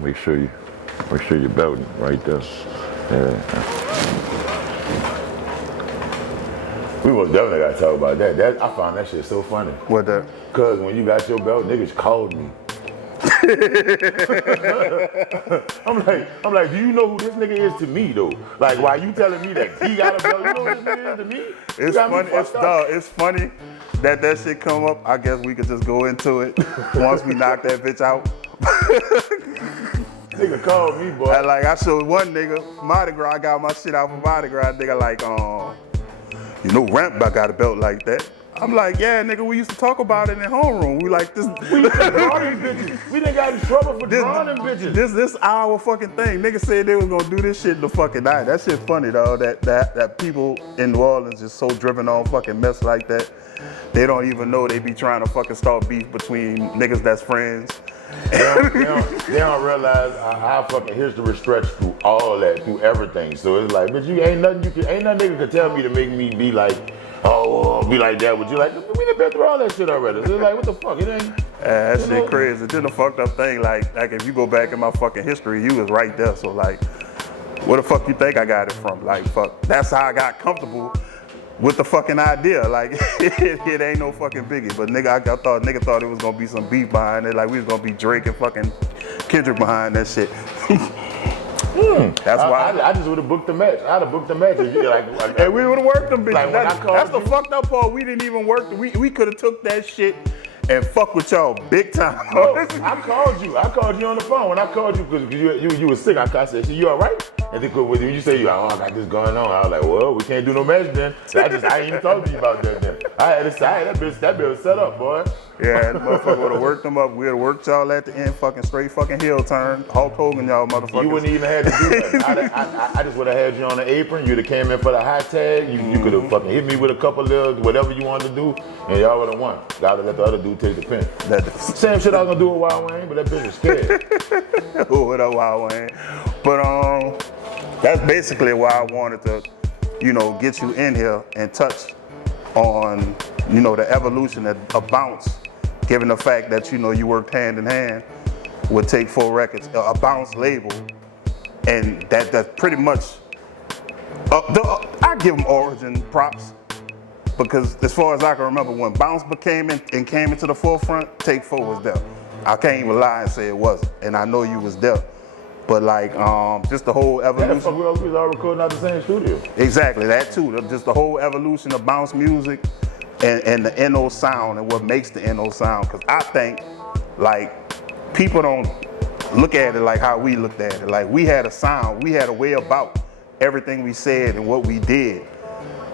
make sure you're belting right there. Yeah. We was definitely gotta talk about that. I found that shit so funny. What that? Cause when you got your belt, niggas called me. I'm like, do you know who this nigga is to me though? Like, why you telling me that he got a belt? You know who this nigga is to me? It's funny. It's funny that shit come up. I guess we could just go into it once we knock that bitch out. Nigga called me, boy. Like I showed one nigga Mardi Gras. I got my shit out for Mardi Gras. Nigga like, you know, Ramp got a belt like that. I'm like, yeah, nigga, we used to talk about it in homeroom. We like this. We used to draw them bitches. We done got in trouble for drawing them bitches. This our fucking thing. Niggas said they was gonna do this shit the fucking night. That shit funny though. That people in New Orleans is so driven on fucking mess like that. They don't even know they be trying to fucking start beef between niggas that's friends. They don't realize our fucking history stretched through all that, through everything. So it's like, bitch, ain't nothing nigga could tell me to make me be like, be like that. Would you like? We done been through all that shit already. So it's like, what the fuck? It ain't. That shit crazy. Then the fucked up thing, like if you go back in my fucking history, you was right there. So like, where the fuck you think I got it from? Like, fuck. That's how I got comfortable with the fucking idea. Like, it ain't no fucking biggie. But nigga thought it was gonna be some beef behind it. Like we was gonna be Drake and fucking Kendrick behind that shit. That's why I just would have booked the match. I'd have booked the match. If you, and we would have worked them bitches. Like that's the fucked up part. We didn't even work. We could have took that shit and fuck with y'all big time. No, I called you on the phone. When I called you because you were sick, I said, you all right? And then when you say, I got this going on, I was like, well, we can't do no match then. So I ain't even talking to you about that then. I had to say, that bitch was set up, boy. Yeah, the motherfucker would have worked them up. We'd have worked y'all at the end, fucking straight fucking heel turn. Hulk Hogan, y'all motherfuckers. You wouldn't even have to do that. I just would have had you on the apron. You'd have came in for the high tag. You could have fucking hit me with a couple of whatever you wanted to do, and y'all would have won. Gotta let the other dude take the pin. Same shit I was gonna do with Wild Wayne, but that bitch was scared. With a Wild Wayne. But that's basically why I wanted to, get you in here and touch on, the evolution of Bounce. Given the fact that, you worked hand in hand with Take 4 Records, a Bounce label, and that's pretty much, I give them origin props, because as far as I can remember, when Bounce came into the forefront, Take 4 was there. I can't even lie and say it wasn't, and I know you was there. But like, just the whole evolution. Yeah, we was all recording out the same studio. Exactly, that too. Just the whole evolution of Bounce music. And the NO sound and what makes the NO sound, because I think like people don't look at it like how we looked at it. Like we had a sound, we had a way about everything we said and what we did,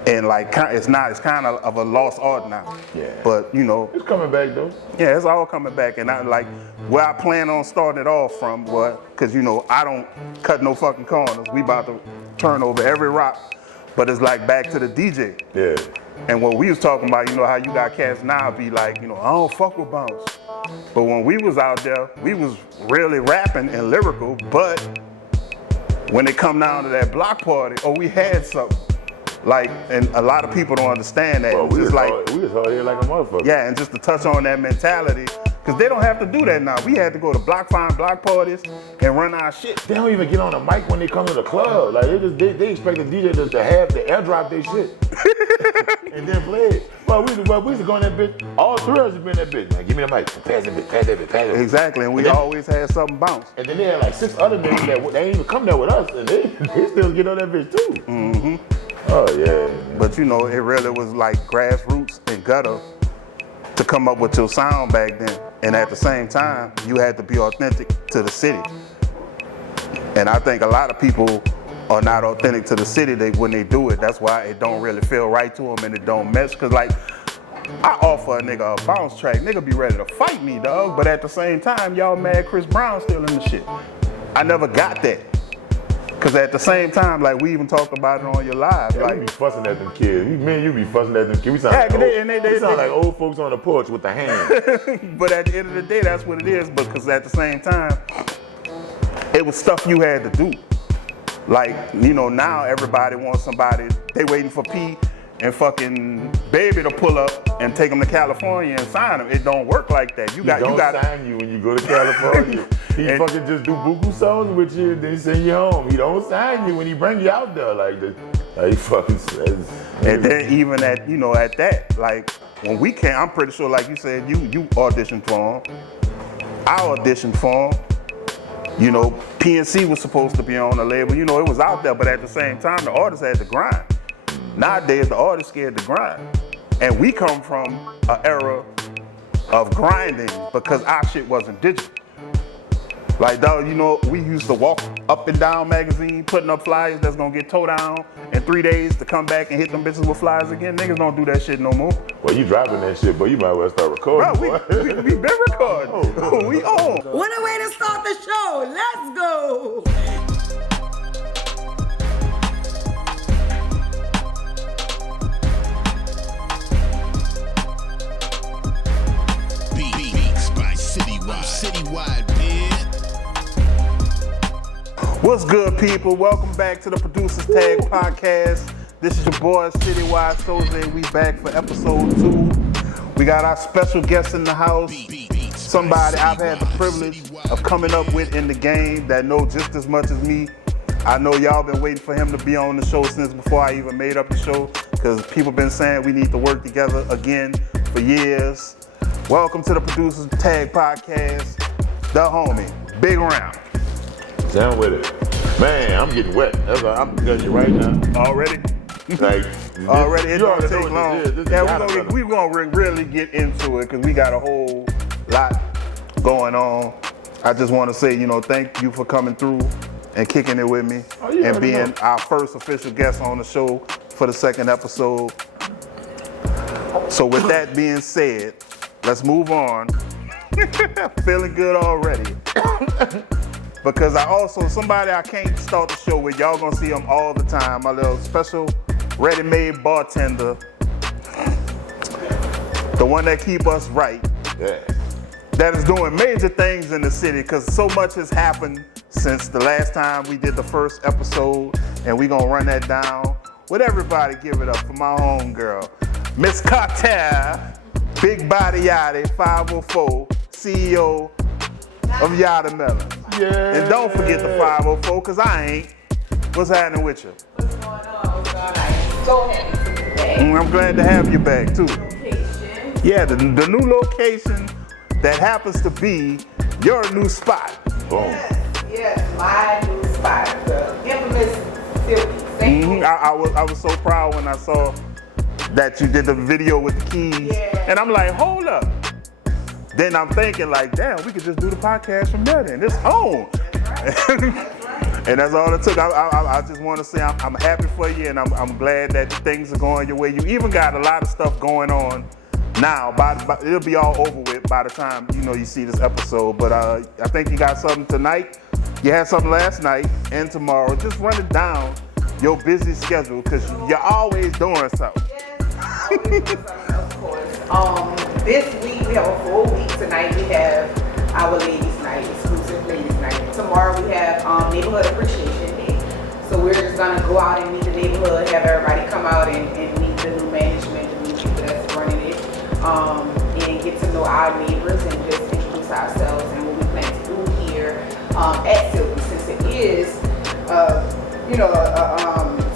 and like it's kind of a lost art now. Yeah. But it's coming back though. Yeah, it's all coming back, and I like where I plan on starting it off from, because I don't cut no fucking corners. We about to turn over every rock, but it's like back to the DJ. Yeah. And what we was talking about, how you got cats now be like, I don't fuck with Bounce. But when we was out there, we was really rapping and lyrical, but when it come down to that block party, we had something. Like, and a lot of people don't understand that. Well, we was out here like a motherfucker. Yeah, and just to touch on that mentality, because they don't have to do that now. We had to go to block parties and run our shit. They don't even get on the mic when they come to the club. Like they expect the DJ just to have the airdrop their shit and then play it. But we used to go in that bitch. All three of us would be in that bitch. Man, give me the mic. Pass that bitch. Exactly, and we always had something bounce. And then they had like 6 other niggas that they ain't even come there with us, and they still get on that bitch too. Mm-hmm. Oh yeah. But it really was like grassroots and gutter to come up with your sound back then. And at the same time, you had to be authentic to the city. And I think a lot of people are not authentic to the city when they do it. That's why it don't really feel right to them and it don't mesh. Cause like, I offer a nigga a bounce track, nigga be ready to fight me, dog. But at the same time, y'all mad Chris Brown still in the shit. I never got that. Cause at the same time, like we even talked about it on your live. Yeah, like, we be fussing at them kids. You be fussing at them kids. We sound, like old folks on the porch with the hand. But at the end of the day, that's what it is. Because at the same time, it was stuff you had to do. Like, now everybody wants somebody, they waiting for P and fucking Baby to pull up and take them to California and sign them. It don't work like that. You got sign you when you go to California. He fucking just do buku songs with you, then send you home. He don't sign you when he bring you out there like this. Like he fucking says. And then even at at that, like when we came, I'm pretty sure, like you said, you auditioned for him. I auditioned for him. PNC was supposed to be on the label. It was out there, but at the same time, the artist had to grind. Nowadays, the artist scared to grind. And we come from an era of grinding because our shit wasn't digital. Like, dog, we used to walk up and down magazine, putting up flyers that's gonna get towed down in 3 days to come back and hit them bitches with flyers again. Niggas don't do that shit no more. Well, you dropping that shit, but you might as well start recording. Bro, we been recording. We on. What a way to start the show. Let's go. Beats by CItywide, bitch. What's good, people? Welcome back to the Producers Tag Podcast. This is your boy, CItywide Sozey. We back for episode 2. We got our special guest in the house. Somebody I've had the privilege of coming up with in the game that know just as much as me. I know y'all been waiting for him to be on the show since before I even made up the show, because people been saying we need to work together again for years. Welcome to the Producers Tag Podcast, the homie, Big Round. Down with it. Man, I'm getting wet. That's what I'm telling you right now. Already? Like, Already, it you don't already take know what long. this is. This is Yeah, Yatta Melon. we're gonna really get into it because we got a whole lot going on. I just want to say, thank you for coming through and kicking it with me and being our first official guest on the show for the second episode. So with that being said, let's move on. Feeling good already. Because somebody I can't start the show with, y'all gonna see him all the time, my little special ready-made bartender. The one that keep us right. Yeah. That is doing major things in the city, because so much has happened since the last time we did the first episode, and we gonna run that down. With everybody, give it up for my home girl, Miss Carter, Big Body Yatta, 504, CEO of Yatta Melon. Yeah. And don't forget the 504, because I ain't. What's happening with you? What's going on? So happy to be back. I'm glad to have you back, too. Location. Yeah, the new location that happens to be your new spot. Boom. Yes, my new spot, the infamous Silky. I was so proud when I saw that you did the video with the keys. Yeah. And I'm like, hold up. Then I'm thinking like, damn, we could just do the podcast from there then. It's on. That's right. And that's all it took. I just want to say I'm happy for you, and I'm glad that things are going your way. You even got a lot of stuff going on now. It'll be all over with by the time you see this episode. But I think you got something tonight. You had something last night and tomorrow. Just run it down your busy schedule, because you're always doing something. Yes, I always do something, of course. This week we have a full week. Tonight we have our ladies' night, exclusive ladies' night. Tomorrow we have neighborhood appreciation day. So we're just gonna go out and meet the neighborhood, have everybody come out and meet the new management, the new people that's running it, and get to know our neighbors and just introduce ourselves and what we plan to do here at Silky, since it is a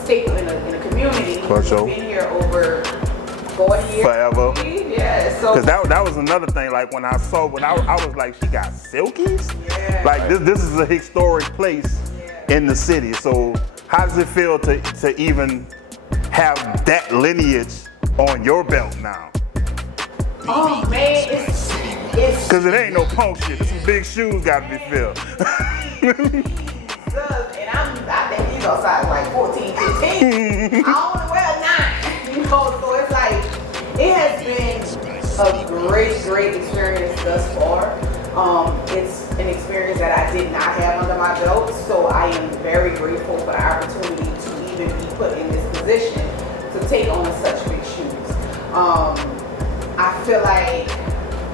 staple in the community. For sure. We've been here over 40 years. Forever. Yeah, so. Because that was another thing, like when I was like, she got Silkies? Yeah. Like this is a historic place in the city. So how does it feel to even have that lineage on your belt now? Oh man, it's Because it ain't no punk shit. There's some big shoes gotta be filled. and I think he's outside like 14, 15. I only wear a 9, so it's like, it has been a great experience thus far. It's an experience that I did not have under my belt, so I am very grateful for the opportunity to even be put in this position to take on such big shoes. I feel like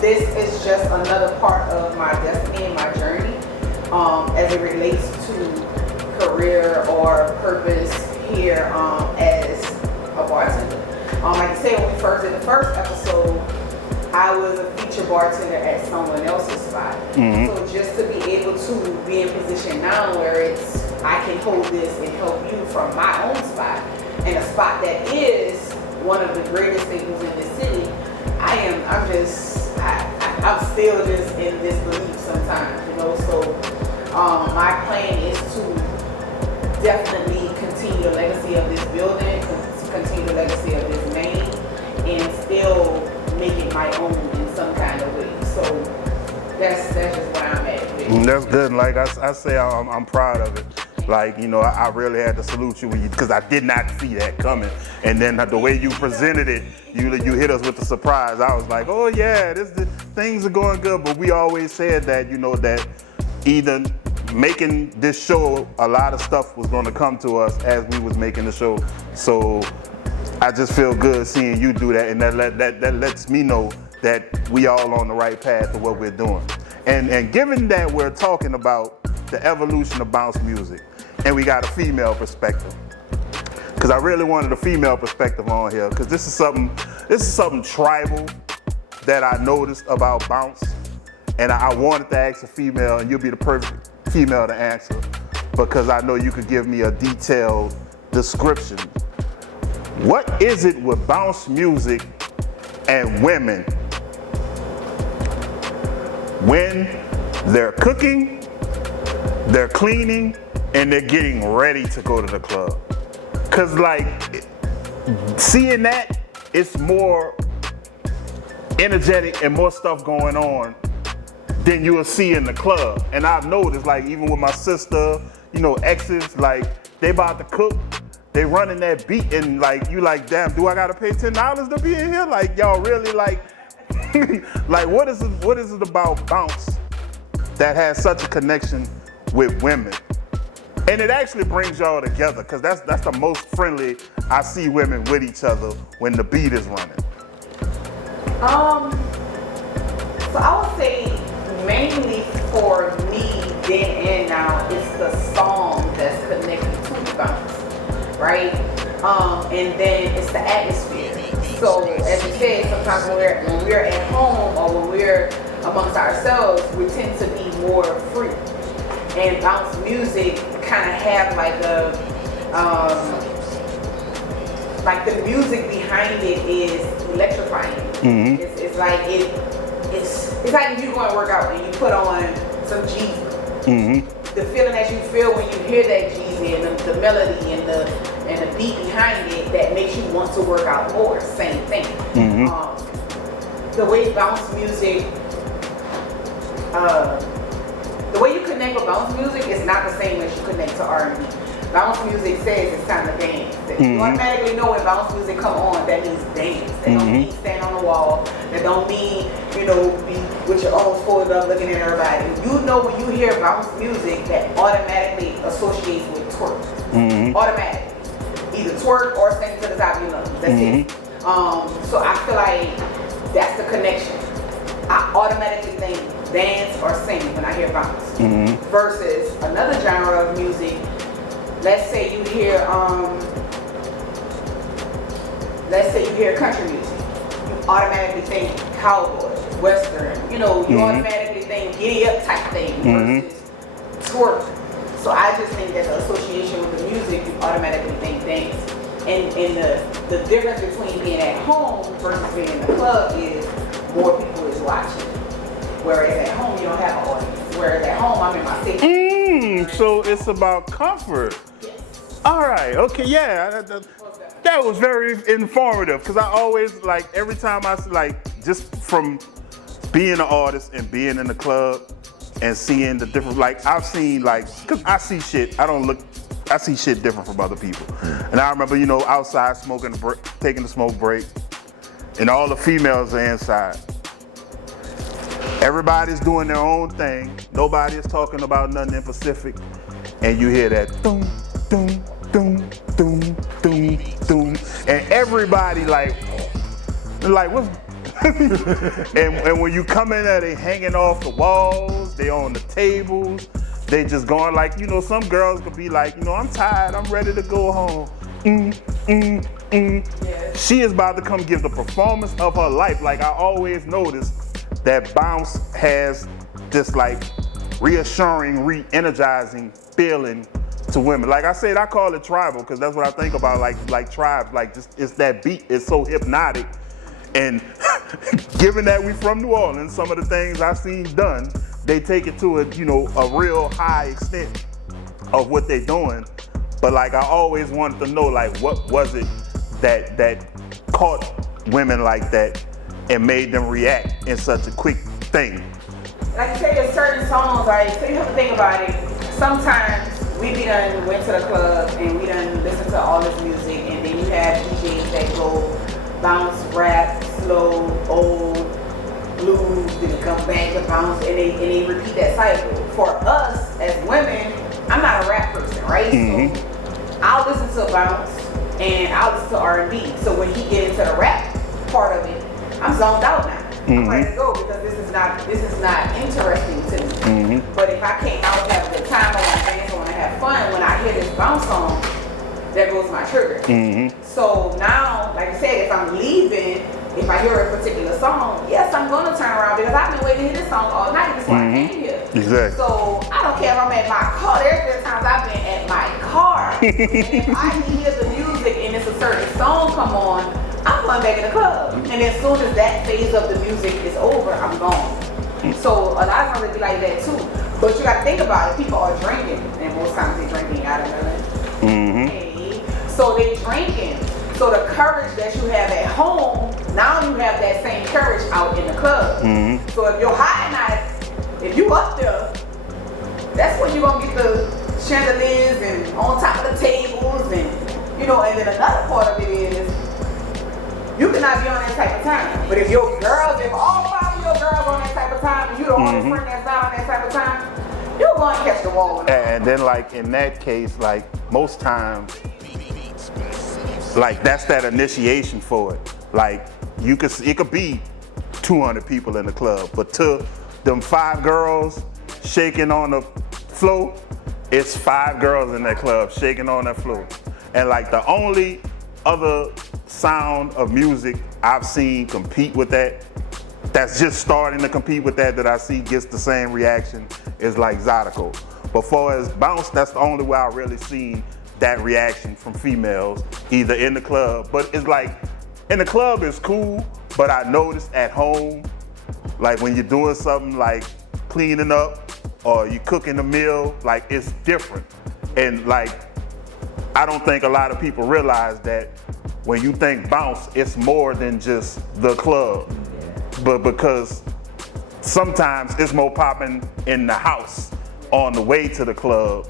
this is just another part of my destiny and my journey as it relates to career or purpose here as a bartender. Like I said, when we first did the first episode, I was a feature bartender at someone else's spot. So just to be able to be in position now where it's, I can hold this and help you from my own spot, and a spot that is one of the greatest things in the city, I'm still just in disbelief sometimes, you know. So my plan is to definitely continue the legacy of this building, continue the legacy of this name, and still make it my own in some kind of way. So that's just where I'm at with it. That's good. Like I say, I'm proud of it. Like, you know, I really had to salute you because I did not see that coming. And then the way you presented it, you hit us with the surprise. I was like, oh yeah, things are going good. But we always said that, you know, that either making this show, a lot of stuff was going to come to us as we was making the show. So I just feel good seeing you do that, and that lets me know that we all on the right path to what we're doing. And given that we're talking about the evolution of bounce music, and we got a female perspective, because I really wanted a female perspective on here, because this is something tribal that I noticed about bounce, and I wanted to ask a female, and you'll be the perfect female to answer, because I know you could give me a detailed description. What is it with bounce music and women when they're cooking, they're cleaning, and they're getting ready to go to the club? Cause like, seeing that, it's more energetic and more stuff going on than you will see in the club. And I've noticed, like, even with my sister, you know, exes, like, they about to cook, they running that beat, and like, you like, damn, do I gotta pay $10 to be in here? Like, y'all really like, like, what is it about bounce that has such a connection with women? And it actually brings y'all together, because that's the most friendly I see women with each other when the beat is running. So I would say mainly for me then and now, it's the song that's connected to the bounce, right? And then it's the atmosphere. So as you said, sometimes when we're at home or when we're amongst ourselves, we tend to be more free. And bounce music kind of have like the music behind it is electrifying. It's like it's like if you go and work out and you put on some Jeezy. The feeling that you feel when you hear that Jeezy and the melody and the beat behind it, that makes you want to work out more. Same thing. The way bounce music, the way you connect with bounce music is not the same as you connect to R&B. Bounce music says it's time to dance. You automatically know when bounce music come on, that means dance. That don't mean stand on the wall. That don't mean, you know, be with your arms folded up looking at everybody. You know when you hear bounce music, that automatically associates with twerk. Automatically. Either twerk or stand to the top of your lungs. That's it. So I feel like that's the connection. I automatically think dance or sing when I hear bounce. Versus another genre of music. Let's say you hear country music. You automatically think cowboy, western, you know, you automatically think giddy up type thing versus twerk. So I just think that the association with the music, you automatically think dance. And the difference between being at home versus being in the club is more people is watching. Whereas at home you don't have an audience. Whereas at home I'm in my city. So it's about comfort. All right, okay, yeah, that was very informative, because I always, like, every time I, like, just from being an artist and being in the club and seeing the different, like, I've seen, like, because I see shit, I see shit different from other people. And I remember, you know, outside smoking, taking the smoke break, and all the females are inside. Everybody's doing their own thing. Nobody is talking about nothing in Pacific. And you hear that doom, doom, doom, doom, doom, doom. And everybody like what's and when you come in there, they hanging off the walls, they on the tables, they just going like, you know, some girls could be like, you know, I'm tired, I'm ready to go home. Yeah. She is about to come give the performance of her life. Like I always notice that bounce has this like reassuring, re-energizing feeling to women. Like I said, I call it tribal because that's what I think about like tribes. Like just it's that beat, it's so hypnotic. And given that we from New Orleans, some of the things I've seen done, they take it to a real high extent of what they're doing. But like I always wanted to know like what was it that caught women like that and made them react in such a quick thing. Like you say, there's certain songs, right? So you have to think about it. Sometimes we done went to the club and we done listened to all this music, and then you have DJs that go bounce, rap, slow, old, blues, then come back to bounce, and they repeat that cycle. For us as women, I'm not a rap person, right? Mm-hmm. So I'll listen to bounce and I'll listen to R&B. So when he get into the rap part of it, I'm zoned out now. I'm ready to go because this is not interesting to me. But if I can't, I would have a good time, I want to dance, I want to have fun. When I hear this bounce song, there goes my trigger. So now, like I said, if I'm leaving, if I hear a particular song, yes, I'm going to turn around because I've been waiting to hear this song all night. That's why I came here. Exactly. So I don't care if I'm at my car. There's been times I've been at my car. And if I can hear the music and it's a certain song come on, I'm going back in the club. And as soon as that phase of the music is over, I'm gone. So a lot of times it be like that too. But you got to think about it. People are drinking, and most times they're drinking Yatta Melon. Okay. So they drinking. So the courage that you have at home, now you have that same courage out in the club. So if you're hot at night, if you up there, that's when you're gonna get the chandeliers and on top of the tables, and and then another part of it is you cannot be on that type of time. But if all 5 of your girls on that type of time, and you the only friend that's not on that type of time, you're gonna catch the wall. And then like in that case, like most times, like that's that initiation for it. Like it could be 200 people in the club, but to them 5 girls shaking on the floor, it's 5 girls in that club shaking on that floor. And like the only other sound of music I've seen compete with that's just starting to compete with that I see gets the same reaction is like Zydeco. But far as bounce, that's the only way I really seen that reaction from females, either in the club. But it's like, in the club it's cool, but I noticed at home, like when you're doing something like cleaning up or you cooking a meal, like it's different. And like, I don't think a lot of people realize that when you think bounce, it's more than just the club. But because sometimes it's more popping in the house on the way to the club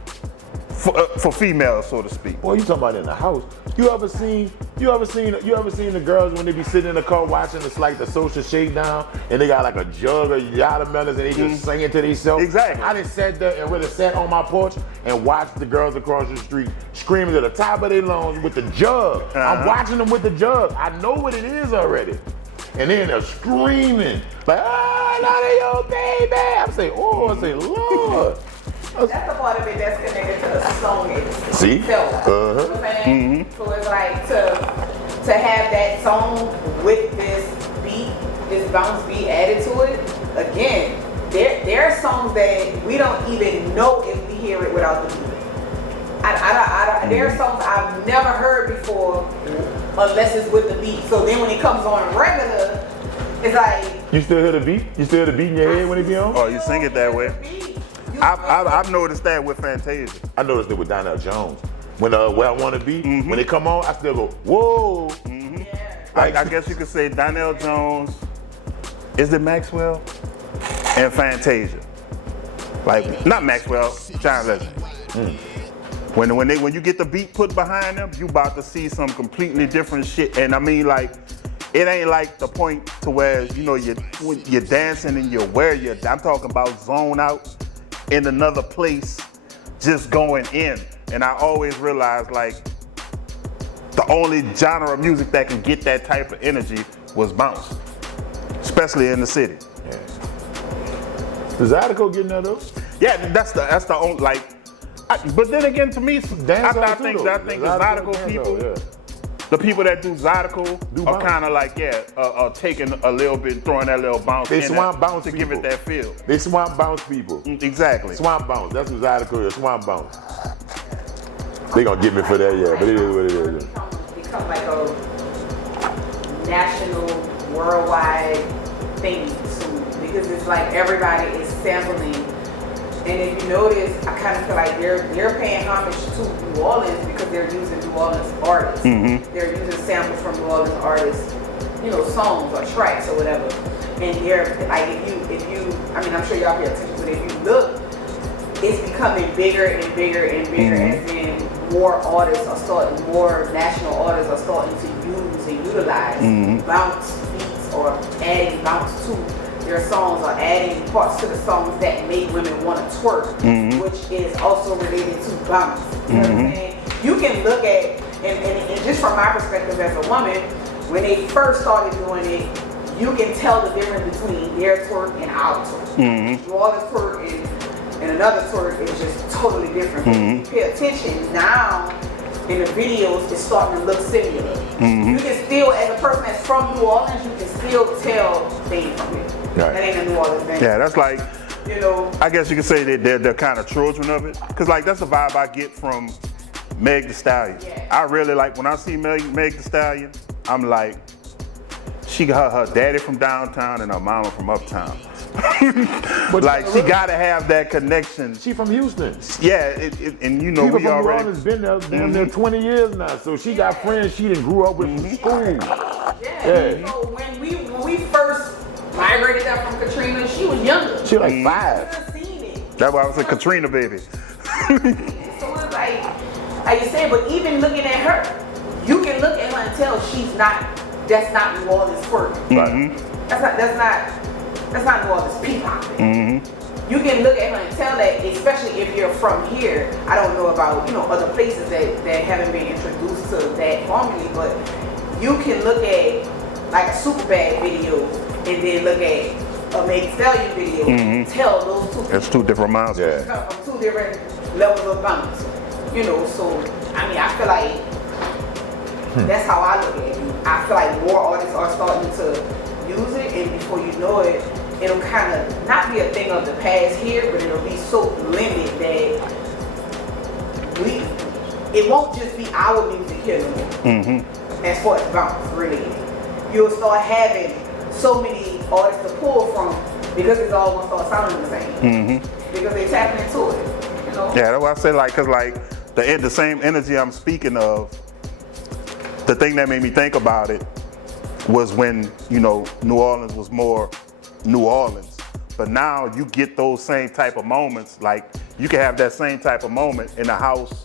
for females, so to speak. Boy, you talking about in the house? You ever seen the girls when they be sitting in the car watching it's like the social shakedown and they got like a jug of Yatta Melons and they just singing to themselves? Exactly. I just sat there and really sat on my porch and watched the girls across the street screaming to the top of their lungs with the jug. I'm watching them with the jug. I know what it is already. And then they're screaming like, "Ah, now they your baby!" I'm saying, "Oh, I say, Lord." That's the part of it that's connected to the song itself. See? You know what I'm saying? So it's like to have that song with this beat, this bounce beat added to it. Again, there are songs that we don't even know if we hear it without the beat. There are songs I've never heard before unless it's with the beat. So then when it comes on regular, it's like, you still hear the beat? You still hear the beat in your head when it be on? Oh, you sing it that way? I've noticed that with Fantasia. I noticed it with Donnell Jones. When Where I Wanna Be, when they come on, I still go, whoa. Like I guess you could say Donnell Jones, is it Maxwell? And Fantasia. Like, not Maxwell, John Legend. When you get the beat put behind them, you about to see some completely different shit. And I mean, like, it ain't like the point to where, you're dancing and you're where you're, I'm talking about zone out in another place, just going in. And I always realized, like, the only genre of music that can get that type of energy was bounce, especially in the city. Does Zydeco get none of those? Yeah, that's the only, like, but then again, to me, I think the Zydeco people, The people that do Zydeco Do are bounce. kind of like, taking a little bit, throwing that little bounce They in swamp there bounce to give it people. that feel. They swamp bounce people. Exactly. Swamp bounce. That's what Zydeco is. Swamp bounce. They gonna get me for that, yeah. But it is what it is. Become like a national, worldwide thing soon, because it's like everybody is sampling. And if you notice, I kind of feel like they're paying homage to New Orleans because they're using New Orleans artists. They're using samples from New Orleans artists, songs or tracks or whatever. And they're like, if you, I mean, I'm sure y'all pay attention, but if you look, it's becoming bigger and bigger and bigger, as in more national artists are starting to use and utilize bounce beats or adding bounce to their songs, or adding parts to the songs that make women want to twerk, which is also related to bounce. You know what I'm saying? You can look at, and just from my perspective as a woman, when they first started doing it, you can tell the difference between their twerk and our twerk. New Orleans twerk and another twerk is just totally different. But if you pay attention now, in the videos, it's starting to look similar. You can still, as a person that's from New Orleans, you can still tell they ain't from here. Right. That ain't a New Orleans thing. Yeah, that's like, I guess you could say that they're kind of children of it. Because like that's the vibe I get from Meg Thee Stallion. Yeah. I really like, when I see Meg Thee Stallion, I'm like, she got her daddy from downtown and her mama from uptown. But like she gotta have that connection. She from Houston. Yeah, and People we from New already. Orleans been there damn near 20 years now. So she got friends she done grew up with from school. Yeah. So when we first migrated out from Katrina, she was younger. She like 5. She never seen it. That's why I was a Katrina baby. So it's like you said, but even looking at her, you can look at her and tell that's not New Orleans twerk. That's not New Orleans peacock. You can look at her and tell that, especially if you're from here. I don't know about other places that haven't been introduced to that formally, but you can look at like a Superbad video and then look at a Meg Thee Stallion video and tell those two That's two different monsters. Yeah. come from two different levels of bounce. So I mean, I feel like that's how I look at it. I feel like more artists are starting to use it, and before you know it, it'll kind of not be a thing of the past here, but it'll be so blended that it won't just be our music here no more. As far as bounce, really. You'll start having so many artists to pull from because it's all gonna start sounding the same. Because they tapping into it. Yeah, that's why I say cause the same energy I'm speaking of, the thing that made me think about it was when, New Orleans was more New Orleans. But now you get those same type of moments, like you can have that same type of moment in a house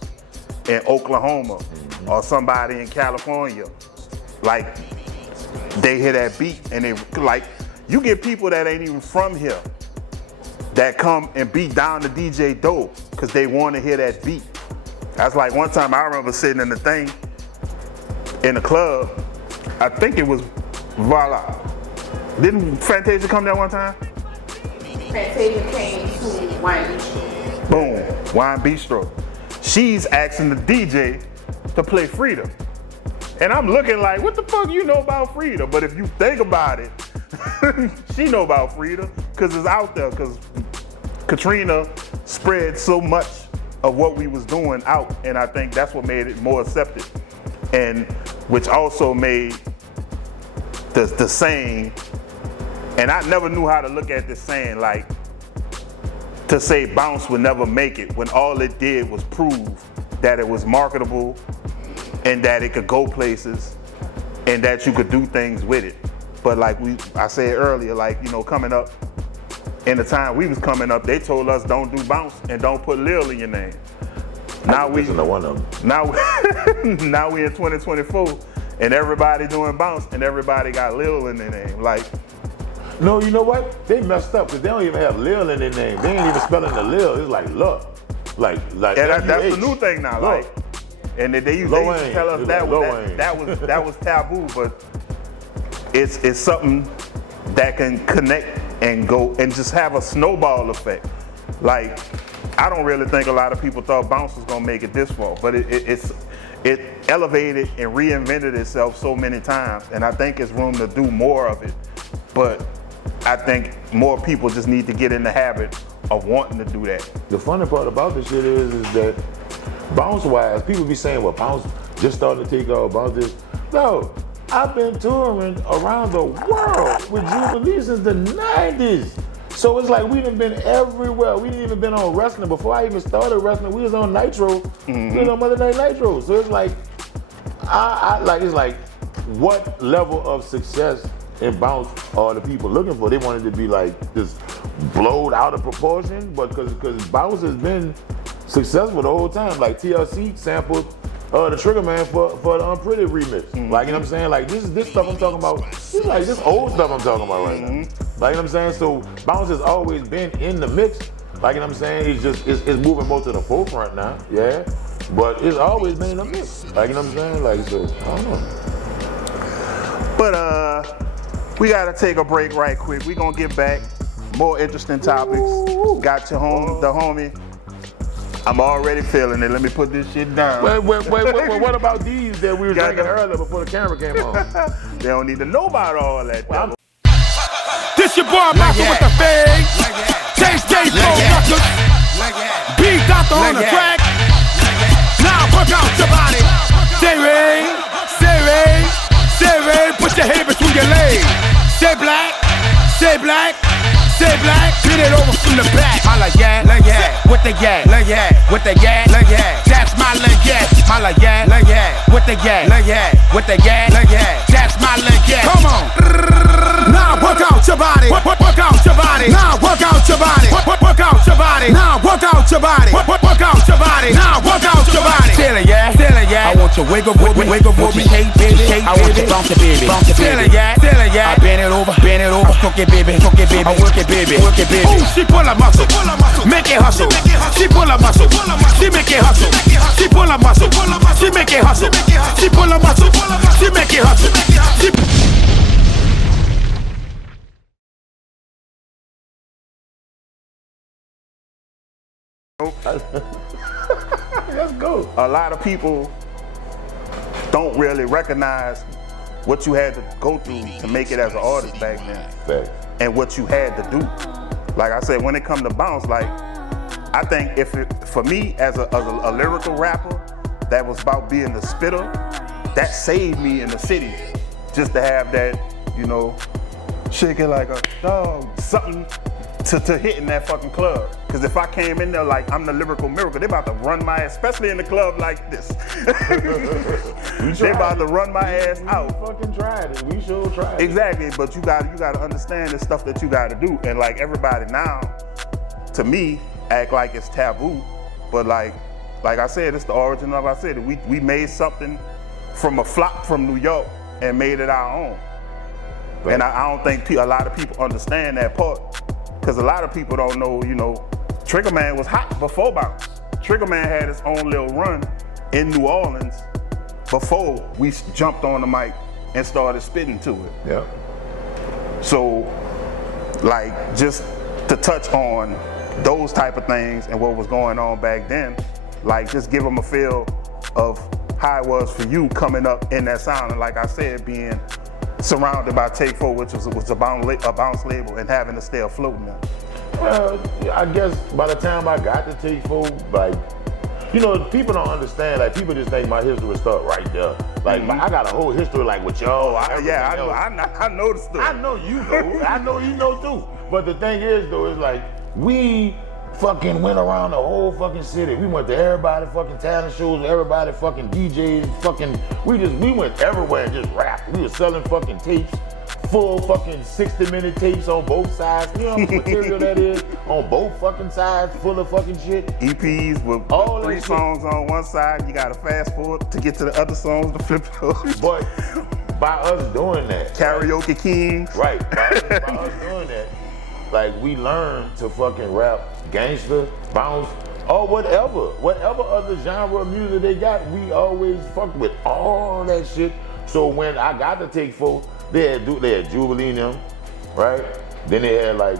in Oklahoma or somebody in California. Like they hear that beat and you get people that ain't even from here that come and beat down the DJ dope because they want to hear that beat. That's like one time I remember sitting in the thing in the club. I think it was Voila. Didn't Fantasia come there one time? Fantasia came to Wine Bistro. Boom, Wine Bistro. She's asking the DJ to play Freedom. And I'm looking like, what the fuck you know about Freedom? But if you think about it, she know about Freedom because it's out there, because Katrina spread so much of what we was doing out, and I think that's what made it more accepted, and which also made the saying, and I never knew how to look at this saying, like to say bounce would never make it when all it did was prove that it was marketable and that it could go places and that you could do things with it. But like I said earlier, coming up in the time we was coming up, they told us don't do bounce and don't put Lil in your name. Now we listen to one of them. now we in 2024 and everybody doing bounce and everybody got Lil in their name. No, you know what? They messed up because they don't even have Lil in their name. They ain't even spelling the Lil. It's like Luck. Like yeah, that's the new thing now. Look. And they used to tell us that was taboo, but it's something that can connect and go and just have a snowball effect. Like I don't really think a lot of people thought bounce was gonna make it this far, but it elevated and reinvented itself so many times, and I think it's room to do more of it. But I think more people just need to get in the habit of wanting to do that. The funny part about this shit is that bounce-wise, people be saying, well, bounce just started to take off, bounce this. No, I've been touring around the world with Jubilee since the 90s. So it's like we done been everywhere. We didn't even been on wrestling. Before I even started wrestling, we was on Nitro. We was on Monday Night Nitro. So it's like, it's like, what level of success in bounce are the people looking for? They wanted to be like just blowed out of proportion, but because bounce has been successful the whole time. Like TLC sampled the Trigger Man for the Unpretty remix. Like, you know what I'm saying? Like this stuff I'm talking about, it's like this old stuff I'm talking about right now. Like, you know what I'm saying? So bounce has always been in the mix. Like, you know what I'm saying? It's moving more to the forefront now, yeah. But it's always been in the mix. Like, you know what I'm saying? Like, so, I don't know. But we gotta take a break right quick. We gonna get back. More interesting topics. Got your the homie. I'm already feeling it. Let me put this shit down. Wait, what about these that we were drinking earlier before the camera came on? They don't need to know about all that. Well, This your boy Michael with the fade. Chase J Flow Records. B Doctor on the track. Now work out your body. Say Ray, put your head between your legs. Say black, get it over from the back. My like yeah, with the yeah, with the yeah, that's my like yeah. My like yeah, with the yeah, with the yeah, that's my like yeah. Come on. Now work out your body. Work out your body. Now work out your body. Work out your body. Now work out your body. Work out your body. Now work out your body. Still it, yeah. I want you wiggle, shake, baby. I want you bounce it, baby. Still it, yeah. I bend it over. Cook it, baby. I work it, baby. Oh, she pull a muscle, make it hustle. She pull a muscle, she make it hustle. She pull a muscle, she make it hustle. She pull a muscle, she make it hustle. Let's go. A lot of people don't really recognize what you had to go through to make it as an artist back then, and what you had to do. Like I said, when it comes to bounce, like I think for me as a lyrical rapper that was about being the spitter, that saved me in the city, just to have that, you know, shake it like a dog, something to hit in that fucking club. Cause if I came in there like I'm the lyrical miracle, they about to run my ass, especially in the club like this. They about to run my ass out. We fucking tried it. We sure tried it. Exactly, but you gotta understand the stuff that you gotta do. And like everybody now, to me, act like it's taboo. But like I said, it's the origin of our city. We made something from a flop from New York and made it our own. Right. And I don't think a lot of people understand that part. Because a lot of people don't know, you know, Trigger Man was hot before bounce. Trigger Man had his own little run in New Orleans before we jumped on the mic and started spitting to it. Yeah. So, like, just to touch on those type of things and what was going on back then, like, just give them a feel of how it was for you coming up in that sound. And like I said, being surrounded by Take 4, which was a bounce label, and having to stay afloat now. Well, I guess by the time I got to Take 4, like, you know, people don't understand. Like, people just think my history would start right there. Like, I got a whole history, like, with y'all. I know the story. I know you know. I know you know too. But the thing is, though, is like, we fucking went around the whole fucking city. We went to everybody fucking talent shows, everybody fucking DJs, fucking, we went everywhere and just rapped. We were selling fucking tapes, full fucking 60-minute tapes on both sides. You know how much material that is? On both fucking sides, full of fucking shit. EPs with all 3 songs on one side, you gotta fast forward to get to the other songs to flip it over. But by us doing that. Karaoke right? Kings. Right, by us doing that, like, we learned to fucking rap gangster, bounce, or whatever other genre of music they got, we always fucked with all that shit. So when I got to Take 4, they had Jubilee in them, right? Then they had like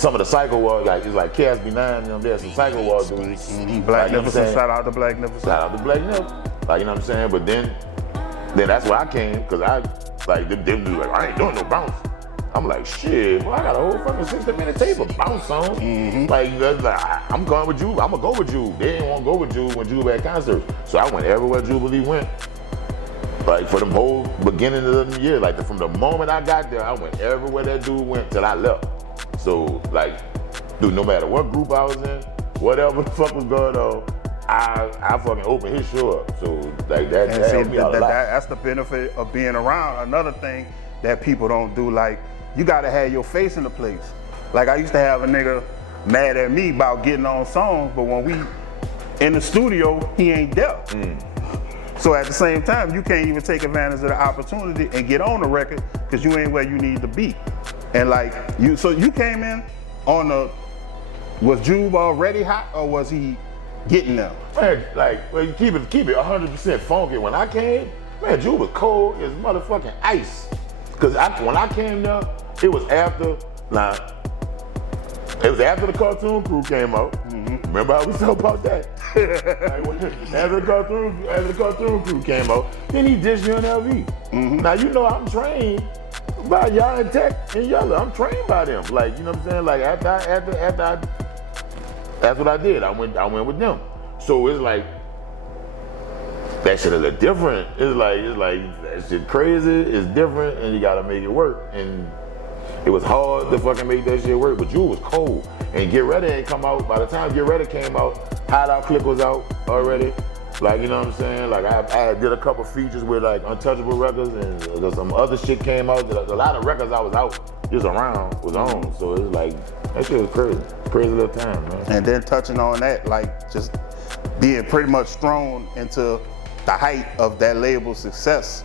some of the Psycho Wall, like it's like KSB9, them there's some Psycho Wall dudes. Black like, Nificent, shout out to Black Nificent. Shout out to Black Nip. Like, you know what I'm saying? But then that's where I came, cause I, like, them dudes like, I ain't doing no bounce. I'm like, shit, boy, I got a whole fucking 60-minute tape of bounce songs. Like, I'm going with you, I'm gonna go with you. They didn't want to go with you when Juve had concerts. So I went everywhere Jubilee went. Like, for the whole beginning of the year, like, from the moment I got there, I went everywhere that dude went till I left. So, like, dude, no matter what group I was in, whatever the fuck was going on, I fucking opened his show up. So, like, that helped me out a lot. That's the benefit of being around. Another thing that people don't do, like, you gotta have your face in the place. Like, I used to have a nigga mad at me about getting on songs, but when we in the studio, he ain't there. So at the same time, you can't even take advantage of the opportunity and get on the record because you ain't where you need to be. And like, so you came in on was Jube already hot or was he getting there? Man, like, well, you keep it 100% funky. When I came, man, Jube was cold as motherfucking ice. Cause when I came there, it was after the Cartoon Crew came out. Remember how we talked about that? Like, after the Cartoon Crew came out, then he dissed UNLV. Now you know I'm trained by y'all and Tech and Yella. I'm trained by them. Like, you know what I'm saying? Like after that's what I did. I went with them. So it's like that shit is different. It's like that shit crazy. It's different, and you gotta make it work. And it was hard to fucking make that shit work, but you was cold. And Get Ready ain't come out. By the time Get Ready came out, Hideout Click was out already. Like, you know what I'm saying? Like, I did a couple features with like Untouchable Records, and some other shit came out. A lot of records I was out, just around, was on. So it's like, that shit was crazy. Crazy little time, man. And then touching on that, like just being pretty much thrown into the height of that label's success,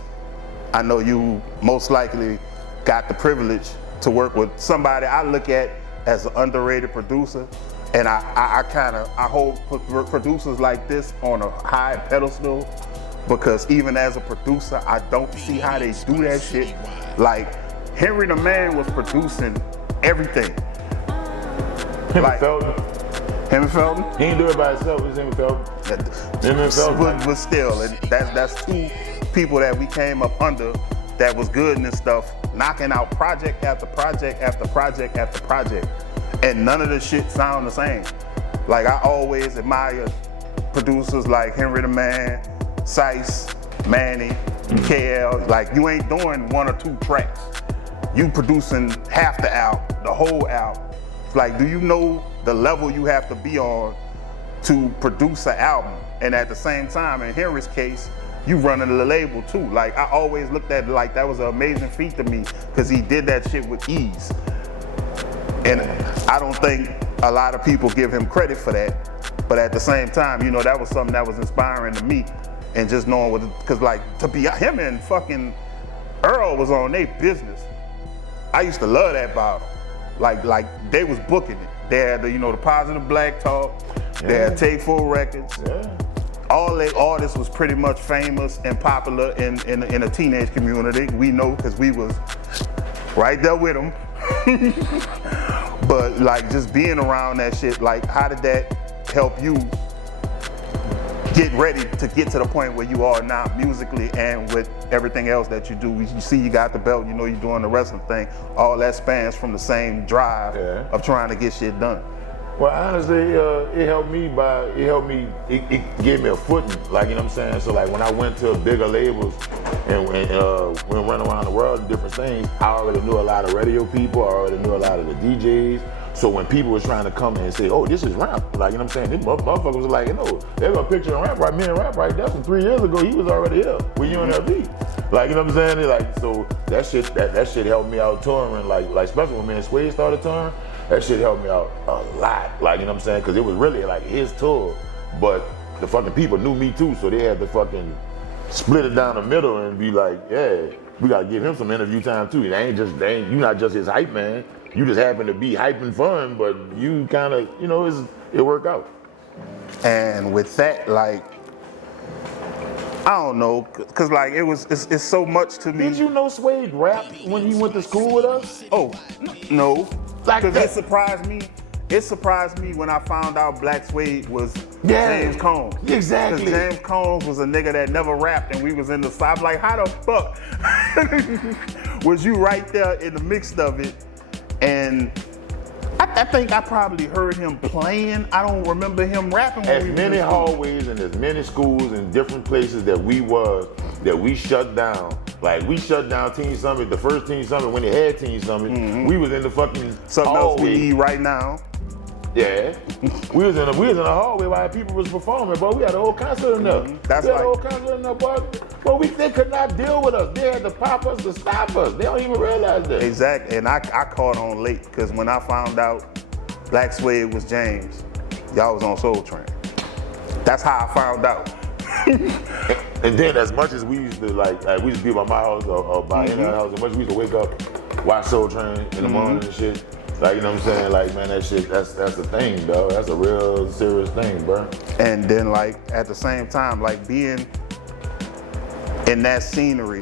I know you most likely got the privilege to work with somebody I look at as an underrated producer, and I hold producers like this on a high pedestal, because even as a producer, I don't see how they do that shit. Like, Henry the Man was producing everything. Him and Felton. Him and Felton? He didn't do it by himself, it was him and Felton. Him and Felton. But still, that's two people that we came up under that was good in this stuff, knocking out project after project after project after project. And none of the shit sound the same. Like, I always admire producers like Henry the Man, Sice, Manny, KL. Like, you ain't doing one or two tracks. You producing half the album, the whole album. Like, do you know the level you have to be on to produce an album? And at the same time, in Henry's case, you running the label too. Like, I always looked at it like that was an amazing feat to me, because he did that shit with ease. And I don't think a lot of people give him credit for that. But at the same time, you know, that was something that was inspiring to me. And just knowing what, because like, to be him and fucking Earl was on their business. I used to love that about them. Like they was booking it. They had the, you know, the Positive Black Talk. They had Take Full Records. All their artists was pretty much famous and popular in a teenage community. We know, because we was right there with them. But like, just being around that shit, like, how did that help you get ready to get to the point where you are now musically and with everything else that you do? You see you got the belt, you know you're doing the wrestling thing. All that spans from the same drive of trying to get shit done. Well, honestly, it helped me it gave me a footing, like, you know what I'm saying? So like, when I went to bigger labels and went around the world and different things, I already knew a lot of radio people, I already knew a lot of the DJs. So when people was trying to come in and say, oh, this is rap, like, you know what I'm saying? These motherfuckers was like, you know, they're gonna picture a rap right, me and rap right there from 3 years ago, he was already here with UNLV. Like, you know what I'm saying? They're like, so that shit helped me out touring, like especially when me and Sway started touring, that shit helped me out a lot, like, you know what I'm saying? Because it was really like his tour, but the fucking people knew me too, so they had to fucking split it down the middle and be like, yeah, we gotta give him some interview you not just his hype man. You just happen to be hype and fun, but you kind of, you know, it worked out. And with that, like, I don't know, cause like it's so much to me. Did you know Suede rapped when he went to school with us? Oh, no. Like Cause that. it surprised me. It surprised me when I found out Black Suede was Yeah. James Combs. Exactly. Cause James Combs was a nigga that never rapped, and we was in the South. Like, how the fuck was you right there in the mix of it? And I think I probably heard him playing. I don't remember him rapping. When As we was many in school. hallways and as many schools and different places that we shut down. Like we shut down Teen Summit, the first Teen Summit when they had Teen Summit. We was in the fucking Something else we hallway. need right now. Yeah, we was in a hallway while people was performing, but we had a whole concert in there. That's we had like- a whole concert in there, but they could not deal with us. They had to pop us to stop us. They don't even realize that. Exactly, and I caught on late because when I found out Black Suede was James, y'all was on Soul Train. That's how I found out. And then as much as we used to like we used to be by my house or by any other house, as much as we used to wake up, watch Soul Train in the morning and shit. Like, you know what I'm saying? Like, man, that shit, that's the thing, dog. That's a real serious thing, bro. And then like at the same time, like being in that scenery,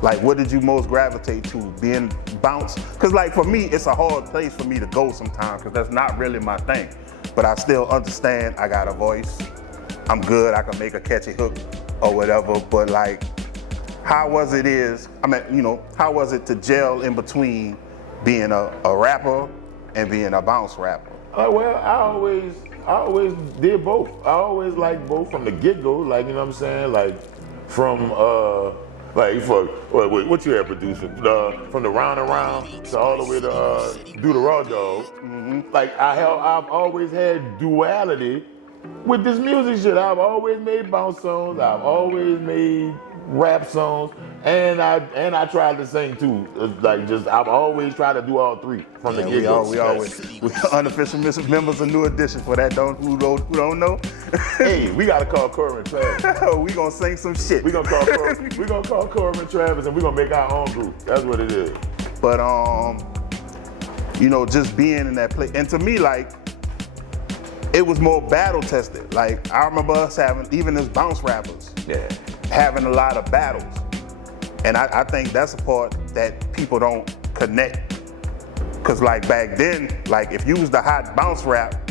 like what did you most gravitate to? Being bounce? Cause like for me, it's a hard place for me to go sometimes because that's not really my thing. But I still understand I got a voice. I'm good, I can make a catchy hook or whatever. But like, how was it to gel in between being a rapper and being a bounce rapper? Well, I always did both. I always liked both from the get-go, like, you know what I'm saying? Like, from, what you had produced? From the Round and Round to all the way to Do the Raw Dog. Like, I've always had duality with this music shit. I've always made bounce songs. I've always made rap songs, and I tried to sing too. I've always tried to do all three from the get-go. We unofficial members of New Edition for that who don't know. Hey, we gotta call Corbin Travis. We gonna sing some shit. We gonna call Corbin Travis, and we gonna make our own group. That's what it is. But just being in that place, and to me, like, it was more battle tested. Like, I remember us having, even as bounce rappers, having a lot of battles. And I think that's a part that people don't connect. Cause like back then, like if you was the hot bounce rap,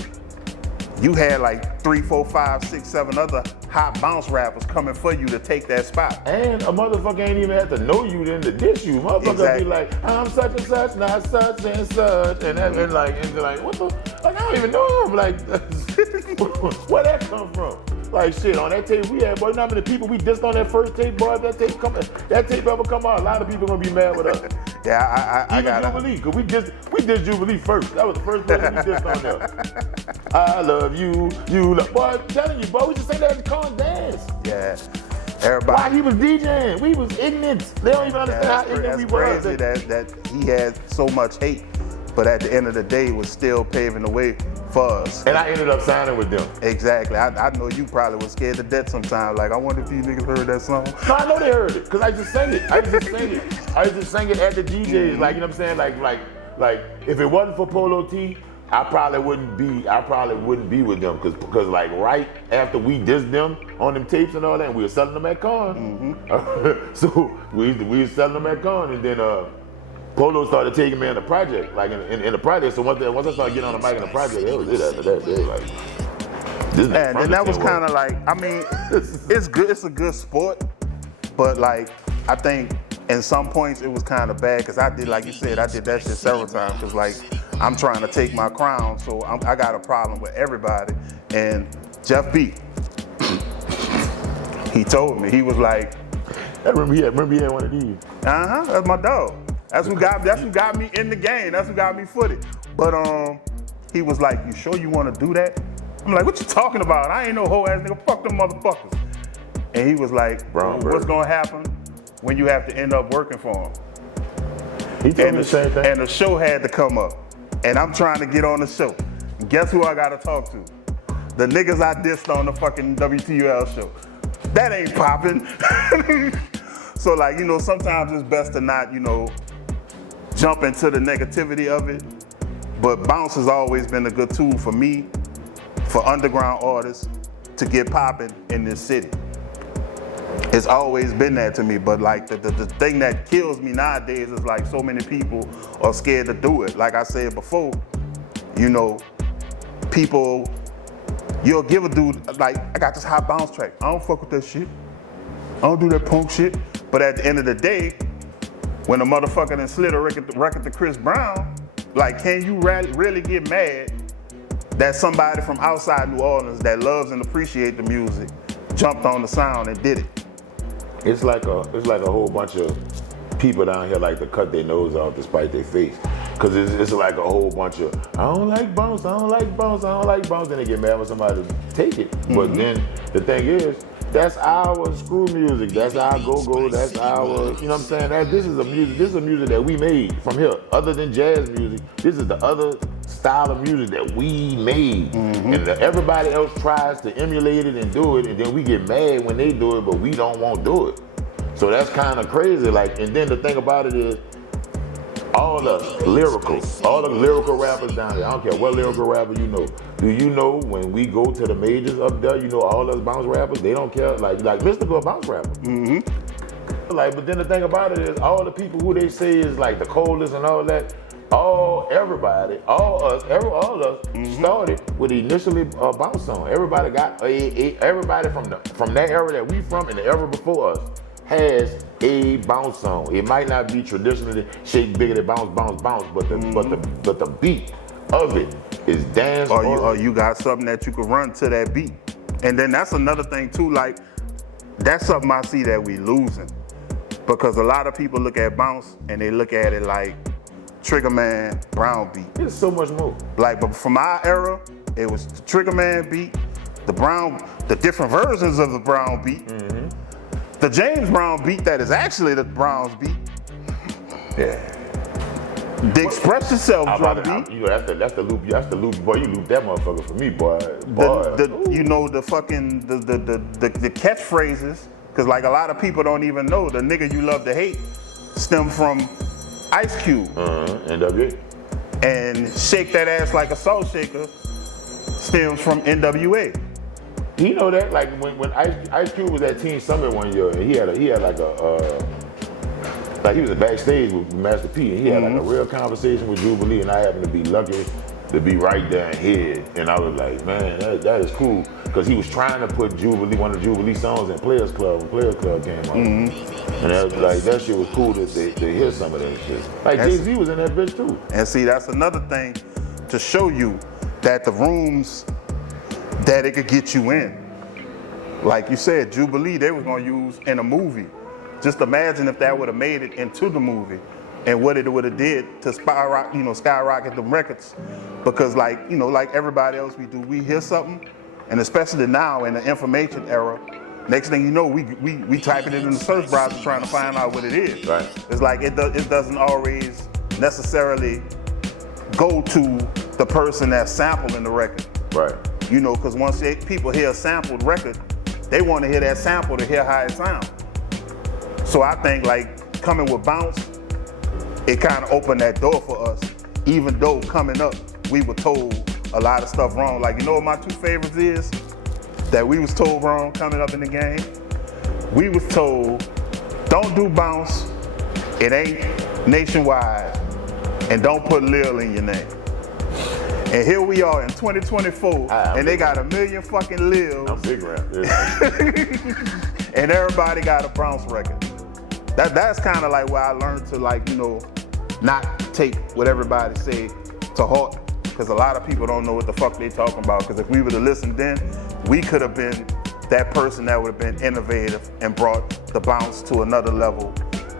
you had like 3, 4, 5, 6, 7 other hot bounce rappers coming for you to take that spot. And a motherfucker ain't even have to know you then to diss you. Motherfucker Exactly. be like, I'm such and such, not such and such. And that been like, what the, like I don't even know him. Like, where that come from? Like shit, on that tape we had, boy, you know how many people we dissed on that first tape, boy, if that tape ever come out, a lot of people gonna be mad with us. Yeah, I got Jubilee, cause we dissed Jubilee first. That was the first person we dissed on there. I love you, you love, boy, I'm telling you, boy, we just say that at the car and dance. Yeah. Everybody. While he was DJing, we was ignorant. They don't even understand how ignorant we were. That's crazy that he had so much hate, but at the end of the day was still paving the way for us. And I ended up signing with them. Exactly. I know you probably was scared to death sometimes. Like, I wonder if you niggas heard that song. No, I know they heard it, because I just sang it. I just sang it at the DJs. Like, you know what I'm saying? Like if it wasn't for Polo T, I probably wouldn't be with them, because like right after we dissed them on them tapes and all that, we were selling them at Con. So we were selling them at Con, and then Polo started taking me in the project, like in the project. So once I started getting on the mic in the project, it was it after that. They were like, this And then that was kind of like, I mean, it's good. It's a good sport, but like I think in some points it was kind of bad because I did, like you said, I did that shit several times because like I'm trying to take my crown, so I got a problem with everybody. And Jeff B, he told me, he was like, I remember he had one of these. that's my dog. That's who got me in the game. That's who got me footed. But he was like, you sure you want to do that? I'm like, what you talking about? I ain't no hoe ass nigga. Fuck them motherfuckers. And he was like, what's gonna happen when you have to end up working for him? He told me the same thing. And the show had to come up. And I'm trying to get on the show. And guess who I gotta talk to? The niggas I dissed on the fucking WTUL show. That ain't popping. So like, sometimes it's best to not, jump into the negativity of it. But bounce has always been a good tool for me, for underground artists, to get popping in this city. It's always been that to me, but like the thing that kills me nowadays is like so many people are scared to do it. Like I said before, you know, people, you'll give a dude, like, I got this hot bounce track. I don't fuck with that shit. I don't do that punk shit. But at the end of the day, when a motherfucker done slid a record to Chris Brown, like, can you really get mad that somebody from outside New Orleans that loves and appreciates the music jumped on the sound and did it? It's like a whole bunch of people down here like to cut their nose off to spite their face. Cause it's like a whole bunch of, I don't like bounce, I don't like bounce, I don't like bounce, and they get mad when somebody take it. But then the thing is, that's our screw music, that's our go-go, that's our, you know what I'm saying? This is a music that we made from here. Other than jazz music, this is the other style of music that we made. And everybody else tries to emulate it and do it, and then we get mad when they do it, but we don't want to do it. So that's kind of crazy. Like, and then the thing about it is, all the lyrical rappers down there, I don't care what lyrical rapper you know. Do you know when we go to the majors up there, you know all those bounce rappers, they don't care, like Mystical a bounce rapper. Like, but then the thing about it is, all the people who they say is like the coldest and all that, all of us started with initially a bounce song. Everybody got everybody from that era that we from and the era before us has a bounce song. It might not be traditionally shake biggity bounce, but the beat of it is dance. Or you got something that you can run to that beat. And then that's another thing too, like, that's something I see that we losing. Because a lot of people look at bounce and they look at it like Trigger Man, Brown beat. It's so much more. Like, but from our era, it was the Trigger Man beat, the different versions of the Brown beat, the James Brown beat that is actually the Browns beat. Yeah. The Express Yourself drum beat. You know, that's the loop, boy. You loop that motherfucker for me, boy. You know, the fucking the catchphrases, because like a lot of people don't even know the nigga you love to hate stem from Ice Cube. NWA. And Shake That Ass Like a Salt Shaker stems from NWA. You know that, like when Ice Cube was at Teen Summit one year, and he had like he was backstage with Master P, and he had like a real conversation with Jubilee, and I happened to be lucky to be right there and hear it. And I was like, man, that is cool, because he was trying to put Jubilee, one of the Jubilee songs in Players Club when Players Club came out. And that was like, that shit was cool to hear some of that shit. Like Jay-Z was in that bitch too. And see, that's another thing to show you that the rooms that it could get you in. Like you said, Jubilee, they were gonna use in a movie. Just imagine if that would have made it into the movie and what it would have did to skyrocket the records. Because like everybody else we hear something, and especially now in the information era, next thing you know, we typing it in the search browser trying to find out what it is. Right. It's like it doesn't always necessarily go to the person that's sampling the record. Right. You know, because once people hear a sampled record, they want to hear that sample to hear how it sounds. So I think like coming with bounce, it kind of opened that door for us, even though coming up, we were told a lot of stuff wrong. Like, you know what my two favorites is that we was told wrong coming up in the game? We was told, don't do bounce, it ain't nationwide, and don't put Lil in your name. And here we are in 2024, and they got 1 million fucking Lils. I'm big rap, yeah. And everybody got a bounce record. That's kind of like where I learned to not take what everybody say to heart, because a lot of people don't know what the fuck they talking about. Because if we would have listened then, we could have been that person that would have been innovative and brought the bounce to another level.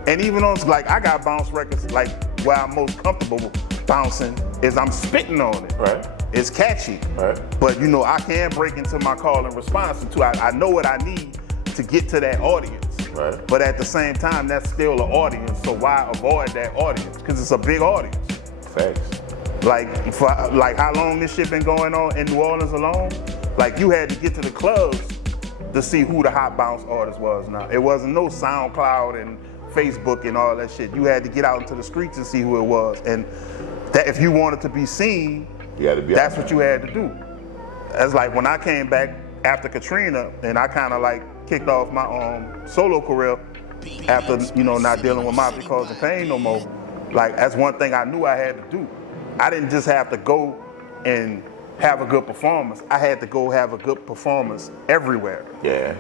And even on, like, I got bounce records, like, where I'm most comfortable bouncing is I'm spitting on it. Right. It's catchy. Right. But you know, I can break into my call and response to I know what I need to get to that audience. Right. But at the same time, that's still an audience. So why avoid that audience? Because it's a big audience. Facts. Like how long this shit been going on in New Orleans alone? Like, you had to get to the clubs to see who the hot bounce artist was now. It wasn't no SoundCloud and Facebook and all that shit. You had to get out into the streets and see who it was. And that if you wanted to be seen, You had to be that's what you had to do. That's like when I came back after Katrina, and I kind of like kicked off my solo career after, you know, not dealing with Mafia causing pain no more. Like, that's one thing I knew I had to do. I didn't just have to go and have a good performance. I had to go have a good performance everywhere. Yeah.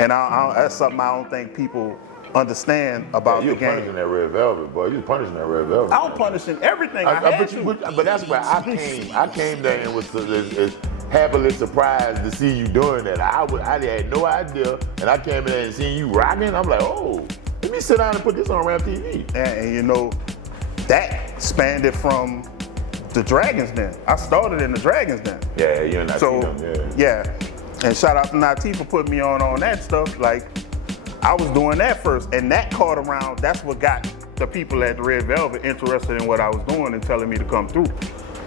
And that's something I don't think people understand about You the were game. punishing that red velvet, boy. You was punishing that red velvet. I was punishing everything I had to. But that's where I came. I came there and was happily surprised to see you doing that. I had no idea, and I came in there and seen you rocking. I'm like, oh, let me sit down and put this on Rap TV. And you know, that spanned it from the Dragons Den. I started in the Dragons Den. Yeah, you and I So, see them, yeah. And shout out to Nati for putting me on that stuff. Like, I was doing that first, and that caught around. That's what got the people at the Red Velvet interested in what I was doing and telling me to come through.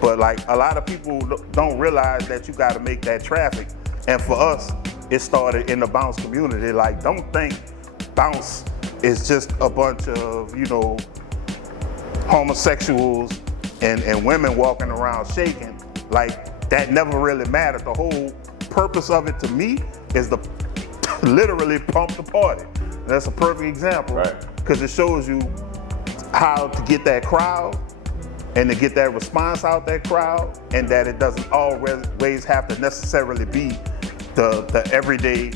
But like, a lot of people don't realize that you got to make that traffic. And for us, it started in the bounce community. Like, don't think bounce is just a bunch of, you know, homosexuals and women walking around shaking. Like, that never really mattered. The whole purpose of it to me is to literally pump the party. That's a perfect example, Right. Because it shows you how to get that crowd and to get that response out that crowd, and that it doesn't always have to necessarily be the everyday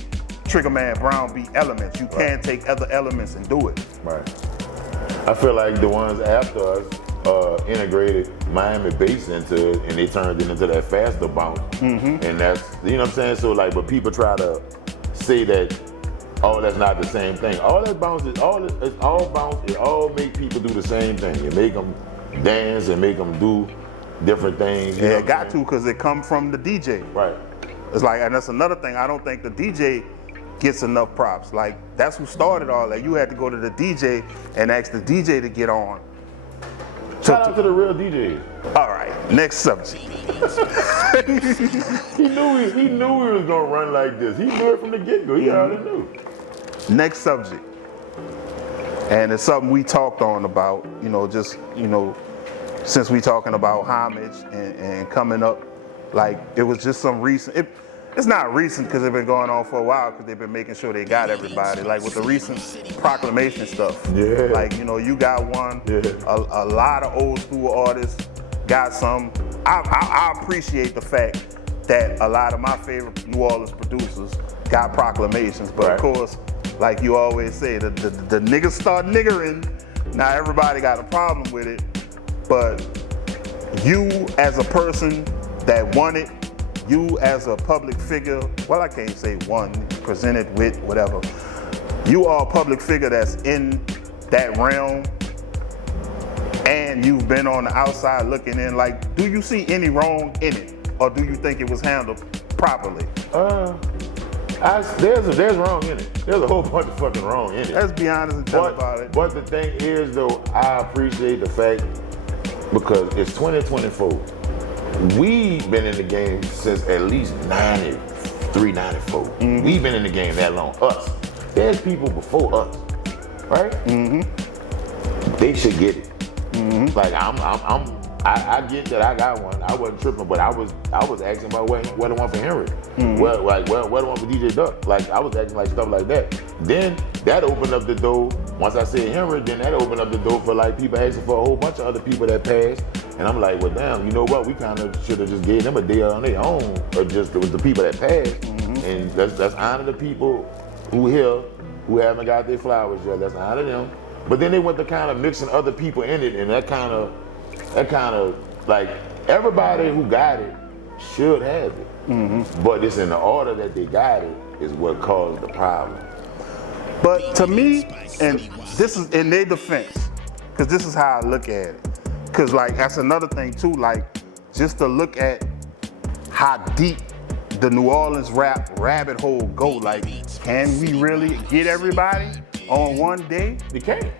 Trigger Man Brown beat elements. You can take other elements and do it. Right. I feel like the ones after us integrated Miami bass into it, and they turned it into that faster bounce. And that's, you know what I'm saying? So like, but people try to say that, oh, that's not the same thing. All that bounce is it's all bounce. It all make people do the same thing. You make them dance and make them do different things. Yeah, it got to, because it come from the DJ. Right. It's like, and that's another thing. I don't think the DJ gets enough props. Like, that's who started all that. You had to go to the DJ and ask the DJ to get on. Shout out to the real DJs. All right, next subject. He knew we was gonna run like this. He knew it from the get-go. He already knew. Next subject. And it's something we talked on about, you know, just, you know, since we talking about homage and coming up, like, it was just some recent, it's not recent because it's been going on for a while, because they've been making sure they got everybody. Like with the recent proclamation stuff. Yeah. Like, you know, you got one. Yeah. A lot of old school artists got some. I appreciate the fact that a lot of my favorite New Orleans producers got proclamations, but of course, like you always say, the niggas start niggering. Now everybody got a problem with it, but you as a person that won it, you as a public figure, well, I can't say won, presented with, whatever. You are a public figure that's in that realm, and you've been on the outside looking in. Like, do you see any wrong in it, or do you think it was handled properly? There's wrong in it. There's a whole bunch of fucking wrong in it. Let's be honest and tell about it. But the thing is, though, I appreciate the fact, because it's 2024. We've been in the game since at least 93, 94. We've been in the game that long. Us. There's people before us, right? They should get it. Like I get that I got one. I wasn't tripping, but I was asking about what the one for Henry. What the one for DJ Duck. Like, I was asking like stuff like that. Then that opened up the door. Once I said Henry, then that opened up the door for like people asking for a whole bunch of other people that passed. And I'm like, well, damn, you know what? We kind of should have just gave them a day on their own, or just it was the people that passed. And let's honor the people who here who haven't got their flowers yet. Let's honor them. But then they went to kind of mixing other people in it, and that kind of like, everybody who got it should have it. But it's in the order that they got it is what caused the problem. But to me, and this is in their defense, because this is how I look at it. Because, like, that's another thing too, like, just to look at how deep the New Orleans rap rabbit hole go. Like, can we really get everybody on one day? They can't.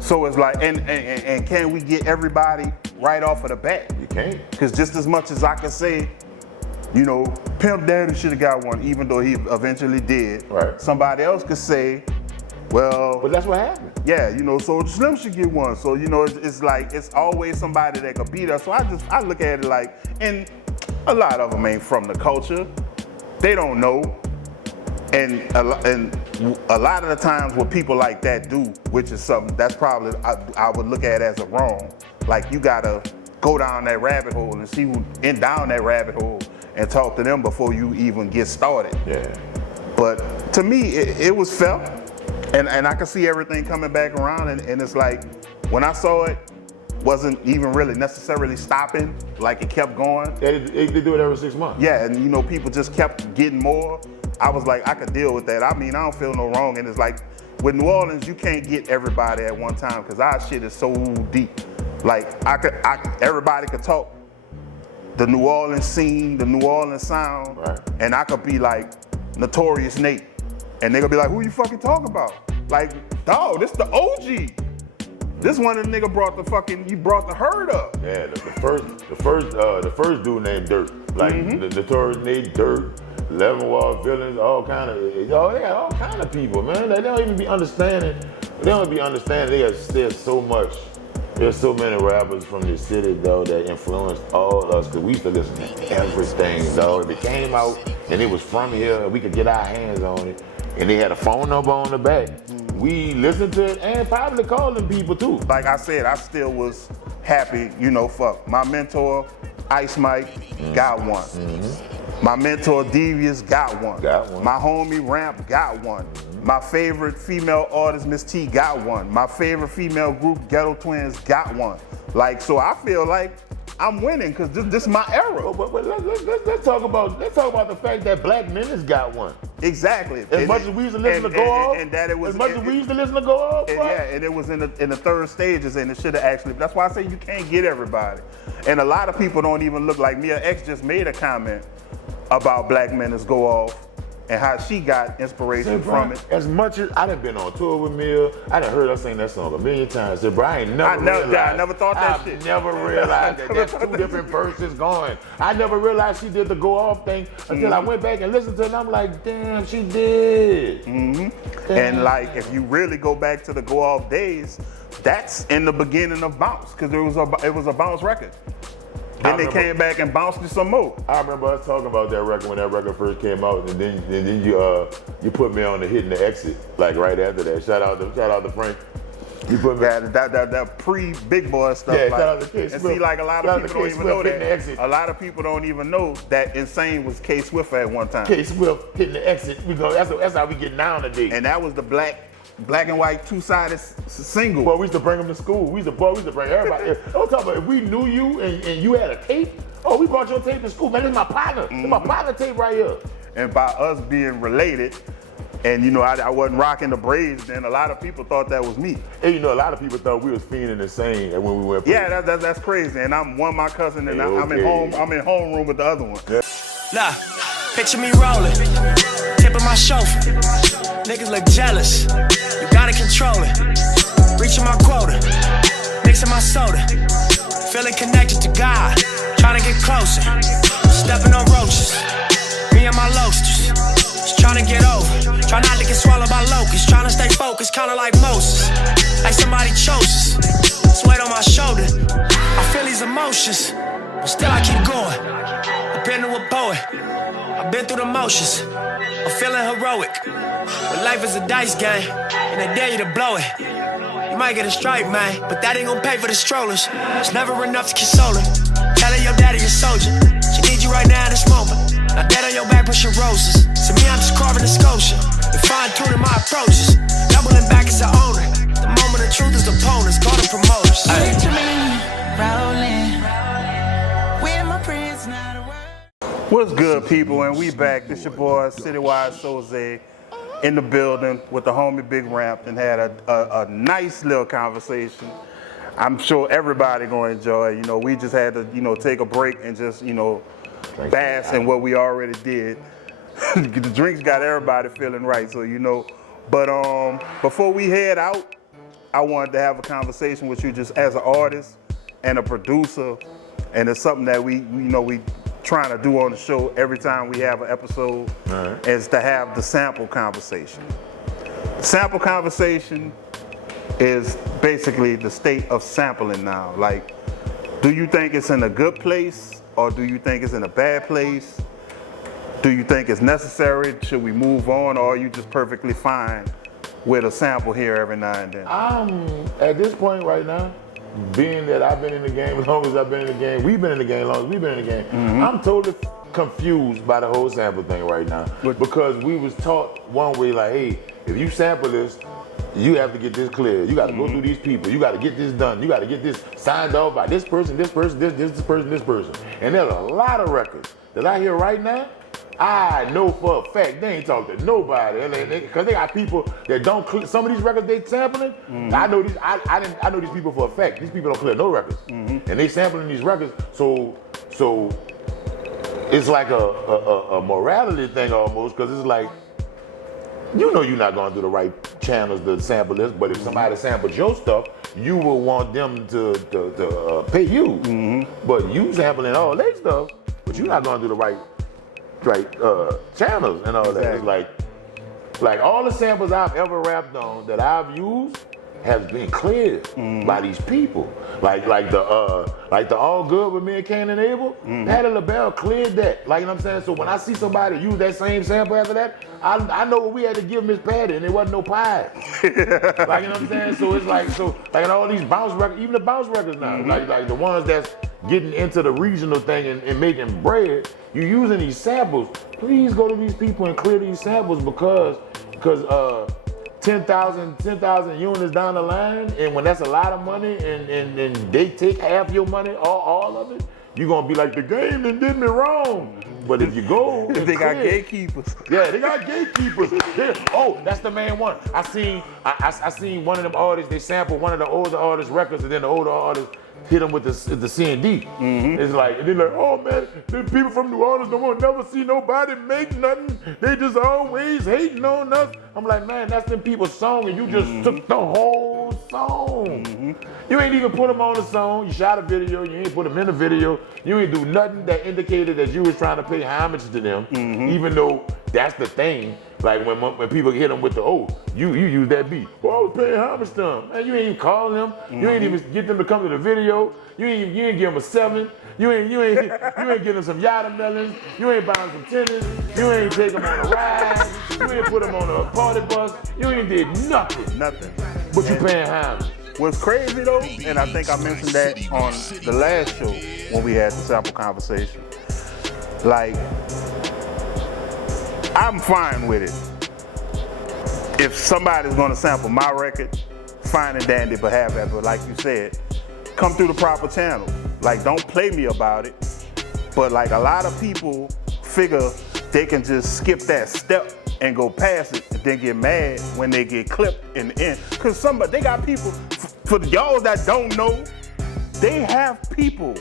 So it's like, and can we get everybody right off of the bat? You can't. Because just as much as I can say, you know, Pimp Daddy should have got one, even though he eventually did. Right. Somebody else could say, well, But that's what happened. yeah, you know, so Slim should get one. So, you know, it's like, it's always somebody that could beat us. So I look at it like, and a lot of them ain't from the culture. they don't know. And a lot of the times what people like that do, which is something that's probably I would look at as a wrong. Like you gotta go down that rabbit hole and see who down that rabbit hole and talk to them before you even get started. Yeah. But to me, it was felt, and I could see everything coming back around, and it's like when I saw it, wasn't even really necessarily stopping, like it kept going. They do it every 6 months. Yeah, and you know, people just kept getting more. I was like, I could deal with that. I mean, I don't feel no wrong, and it's like, with New Orleans, you can't get everybody at one time, because our shit is so deep. Like, everybody could talk the New Orleans scene, the New Orleans sound, right. And I could be like Notorious Nate, and they gonna be like, who you fucking talking about? Like, dog, this the OG. This one of the nigga brought you brought the herd up. Yeah, the first dude named Dirt, like the Notorious Nate, Dirt, Leavenworth, Villains, all kind of, they got all kind of people, man. They don't even be understanding. They don't be understanding. There's so much. There's so many rappers from the city, though, that influenced all of us, because we used to listen to everything, though. If it came out and it was from here, we could get our hands on it, and they had a phone number on the back. We listened to it and probably called them people, too. Like I said, I still was happy, you know, fuck. My mentor, Ice Mike, got one. My mentor, Devious, got one. My homie, Ramp, got one. My favorite female artist, Miss T, got one. My favorite female group, Ghetto Twins, got one. Like, so I feel like I'm winning, because this is my era. But let's talk about the fact that Black Menace got one. Exactly. As much as we used to listen to Go Off, as much as we used to listen to Go Off, yeah, and it was in the third stages, and it should have actually. That's why I say you can't get everybody. And a lot of people don't even look like Mia X just made a comment about Black Menace Go Off and how she got inspiration from it. As much as I done been on tour with Mia, I done heard her sing that song a million times. Said, bro, I never thought that shit. I never realized that that's two different verses going. I never realized she did the Go Off thing until I went back and listened to it, and I'm like, damn, she did. And like, if you really go back to the Go Off days, that's in the beginning of Bounce, because it was a Bounce record. Then they came back and bounced it some more. I remember us talking about that record when that record first came out, and then you put me on the Hitting the Exit, like right after that. Shout out to Frank. You put me that pre-Big Boy stuff. Yeah, like, shout out to K. Swift. See, like a lot of people don't even know that. A lot of people don't even know that Insane was K Swift at one time. K Swift Hitting the Exit. That's how we get down today. And that was the black and white two-sided single. Boy, we used to bring them to school. We used to bring everybody. I'm talking about if we knew you and you had a tape. Oh, we brought your tape to school, man. This is my partner. This is my partner tape right here. And by us being related, and you know, I wasn't rocking the braids then, a lot of people thought that was me. And you know, a lot of people thought we was fiending Insane when we went. Yeah, that's crazy. And I'm my cousin, and I'm in homeroom with the other one. Look, picture me rolling, tipping my chauffeur. Niggas look jealous, you gotta control it. Reaching my quota, mixing my soda. Feeling connected to God, trying to get closer. Stepping on roaches, me and my loasters. Just trying to get over, try not to get swallowed by locusts. Trying to stay focused, kinda like Moses. Like somebody chose us, sweat on my shoulder. I feel these emotions, but still I keep going. I've been to a poet, I've been through the motions. I'm feeling heroic, but life is a dice game, and they dare you to blow it. You might get a strike, man, but that ain't gonna pay for the strollers. It's never enough to console her. Tell her your daddy a soldier. She needs you right now in this moment. Now dead on your back pushing roses. To me, I'm just carving a sculpture and fine-tuning my approaches. Doubling back as an owner. The moment of truth is opponents, call them promoters. Picture me rolling with my friends, not a word. What's good, people? And we back. This your boy, CItywide Sozey, in the building with the homie Big Ramp, and had a nice little conversation. I'm sure everybody gonna enjoy. You know, we just had to, you know, take a break and just, you know, bask in what we already did. The drinks got everybody feeling right, so you know. But before we head out, I wanted to have a conversation with you just as an artist and a producer, and it's something that we trying to do on the show every time we have an episode, is to have the sample conversation. Sample conversation is basically the state of sampling now. Like, do you think it's in a good place, or do you think it's in a bad place? Do you think it's necessary? Should we move on, or are you just perfectly fine with a sample here every now and then? At this point right now, being that I've been in the game as long as I've been in the game, we've been in the game as long as we've been in the game, I'm totally confused by the whole sample thing right now. Because we was taught one way, like, hey, if you sample this, you have to get this clear. You got to go through these people. You got to get this done. You got to get this signed off by this person, this person, this person, this person. And there's a lot of records that I hear right now. I know for a fact they ain't talking to nobody, because they got people that don't clear. Some of these records they sampling, I know these. I know these people for a fact. These people don't clear no records, and they sampling these records. So it's like a morality thing almost, because it's like, you know, you're not going through the right channels to sample this, but if somebody samples your stuff, you will want them to pay you. But you sampling all their stuff, but you're not going through the right channels and all that. It's like all the samples I've ever rapped on that I've used has been cleared by these people. Like the All Good with me and Cain and Abel, Patti LaBelle cleared that. Like, you know what I'm saying? So when I see somebody use that same sample after that, I know what we had to give Miss Patti, and it wasn't no pie. Like, you know what I'm saying? So it's like in all these bounce records, even the bounce records now, like the ones that's getting into the regional thing and making bread, you using these samples. Please go to these people and clear these samples, because 10,000 units down the line, and when that's a lot of money, and they take half your money, all of it, you're gonna be like, the game done did me wrong. But if you go, They got gatekeepers. Yeah, they got gatekeepers. Oh, that's the main one. I seen one of them artists, they sampled one of the older artists' records, and then the older artists hit them with the C&D. It's like, and they're like, oh man, the people from New Orleans don't want to never see nobody make nothing. They just always hating on us. I'm like, man, that's them people's song, and you just took the whole song. You ain't even put them on the song. You shot a video, you ain't put them in the video. You ain't do nothing that indicated that you was trying to pay homage to them, even though that's the thing. Like when people hit them with the, oh, you use that beat. Well, I was paying homage to them. Man, you ain't even calling them. You ain't even get them to come to the video. You ain't give them a 7. You ain't give them some Yatta Melons. You ain't buying some tennis. You ain't take them on a ride. You ain't put them on a party bus. You ain't did nothing. Nothing. But you paying homage. What's crazy though, and I think I mentioned that on the last show when we had the sample conversation, like, I'm fine with it. If somebody's gonna sample my record, fine and dandy, but have that. But like you said, come through the proper channel. Like, don't play me about it. But like, a lot of people figure they can just skip that step and go past it, and then get mad when they get clipped in the end. Cause they got people, for y'all that don't know, they have people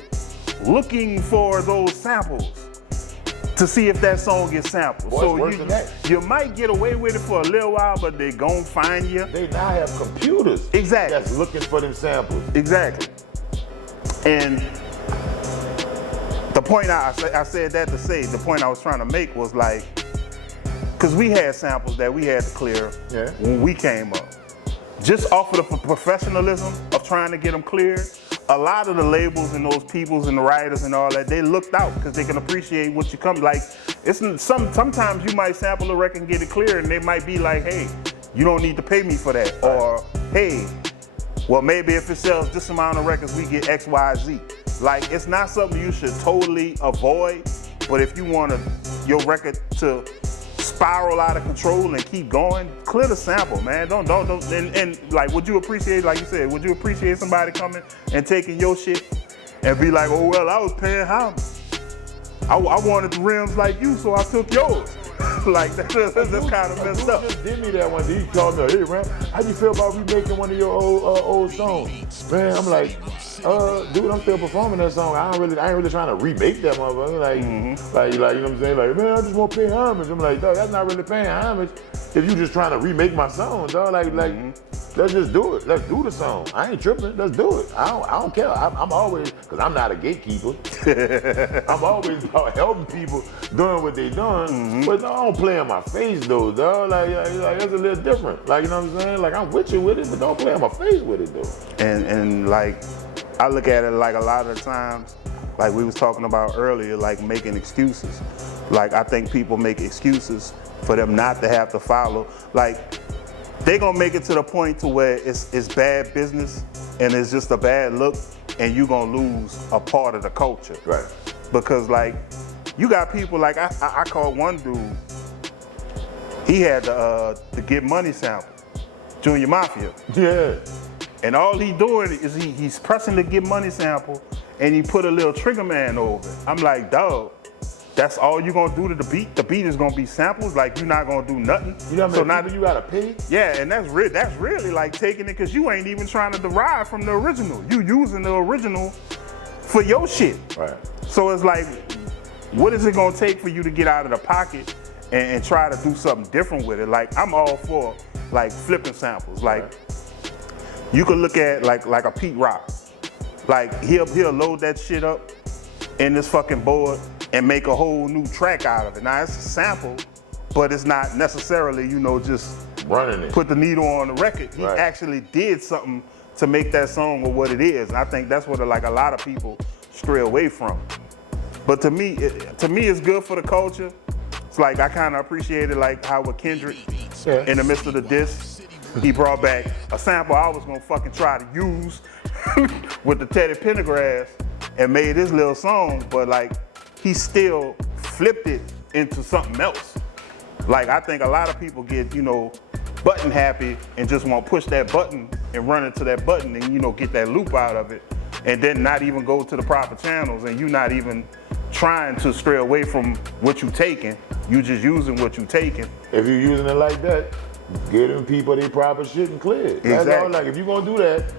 looking for those samples to see if that song gets sampled. Boy, so you might get away with it for a little while, but they gon' find you. They now have computers that's looking for them samples. Exactly. And the point I said that to say, the point I was trying to make was like, because we had samples that we had to clear when we came up. Just off of the professionalism of trying to get them cleared, a lot of the labels and those peoples and the writers and all that, they looked out because they can appreciate what you come. Like, sometimes you might sample a record and get it cleared, and they might be like, hey, you don't need to pay me for that. Or, hey, well, maybe if it sells this amount of records, we get X, Y, Z. Like, it's not something you should totally avoid, but if you want your record to spiral out of control and keep going, clear the sample, man. Don't and like, would you appreciate, like you said, would you appreciate somebody coming and taking your shit and be like, oh well, I was paying homage. I wanted the rims like you, so I took yours. Like, that's kind of messed up. Just did me that one day. He called me, hey man, how you feel about remaking one of your old songs? Man, I'm like, dude, I'm still performing that song. I ain't really trying to remake that motherfucker. Like, you know what I'm saying? Like, man, I just want to pay homage. I'm like, dog, that's not really paying homage if you just trying to remake my song, dog. Like, let's just do it. Let's do the song. I ain't tripping. Let's do it. I don't care. I'm always, because I'm not a gatekeeper. I'm always about helping people doing what they doing. But no, I don't play in my face though, dog. Like that's a little different. Like, you know what I'm saying? Like, I'm with you with it, but don't play in my face with it though. And like, I look at it like a lot of the times, like we was talking about earlier, like making excuses. Like, I think people make excuses for them not to have to follow. Like, they gonna make it to the point to where it's bad business and it's just a bad look, and you gonna lose a part of the culture. Right. Because like, you got people like, I called one dude, he had the Get Money sample, Junior Mafia. Yeah. And all he doing is he's pressing the Get Money sample and he put a little trigger man over it. I'm like, dog, that's all you gonna do to the beat? The beat is gonna be samples, like you're not gonna do nothing. You know so now you gotta pay? Yeah, and that's really like taking it, cause you ain't even trying to derive from the original. You using the original for your shit. Right. So it's like, what is it gonna take for you to get out of the pocket and try to do something different with it? Like, I'm all for like flipping samples. Like, you could look at like a Pete Rock. Like, he'll load that shit up in this fucking board and make a whole new track out of it. Now, it's a sample, but it's not necessarily, just running it. Put the needle on the record. He actually did something to make that song or what it is. And I think that's what like a lot of people stray away from. But to me, it's good for the culture. It's like, I kind of appreciated like how with Kendrick, in the midst of the diss, he brought back a sample I was gonna fucking try to use with the Teddy Pendergrass and made his little song, but like, he still flipped it into something else. Like, I think a lot of people get, button happy and just want to push that button and run into that button and, get that loop out of it, and then not even go to the proper channels, and you not even trying to stray away from what you taking. You just using what you taking. If you're using it like that, give them people their proper shit and clear it. That's all. Like, if you're gonna do that,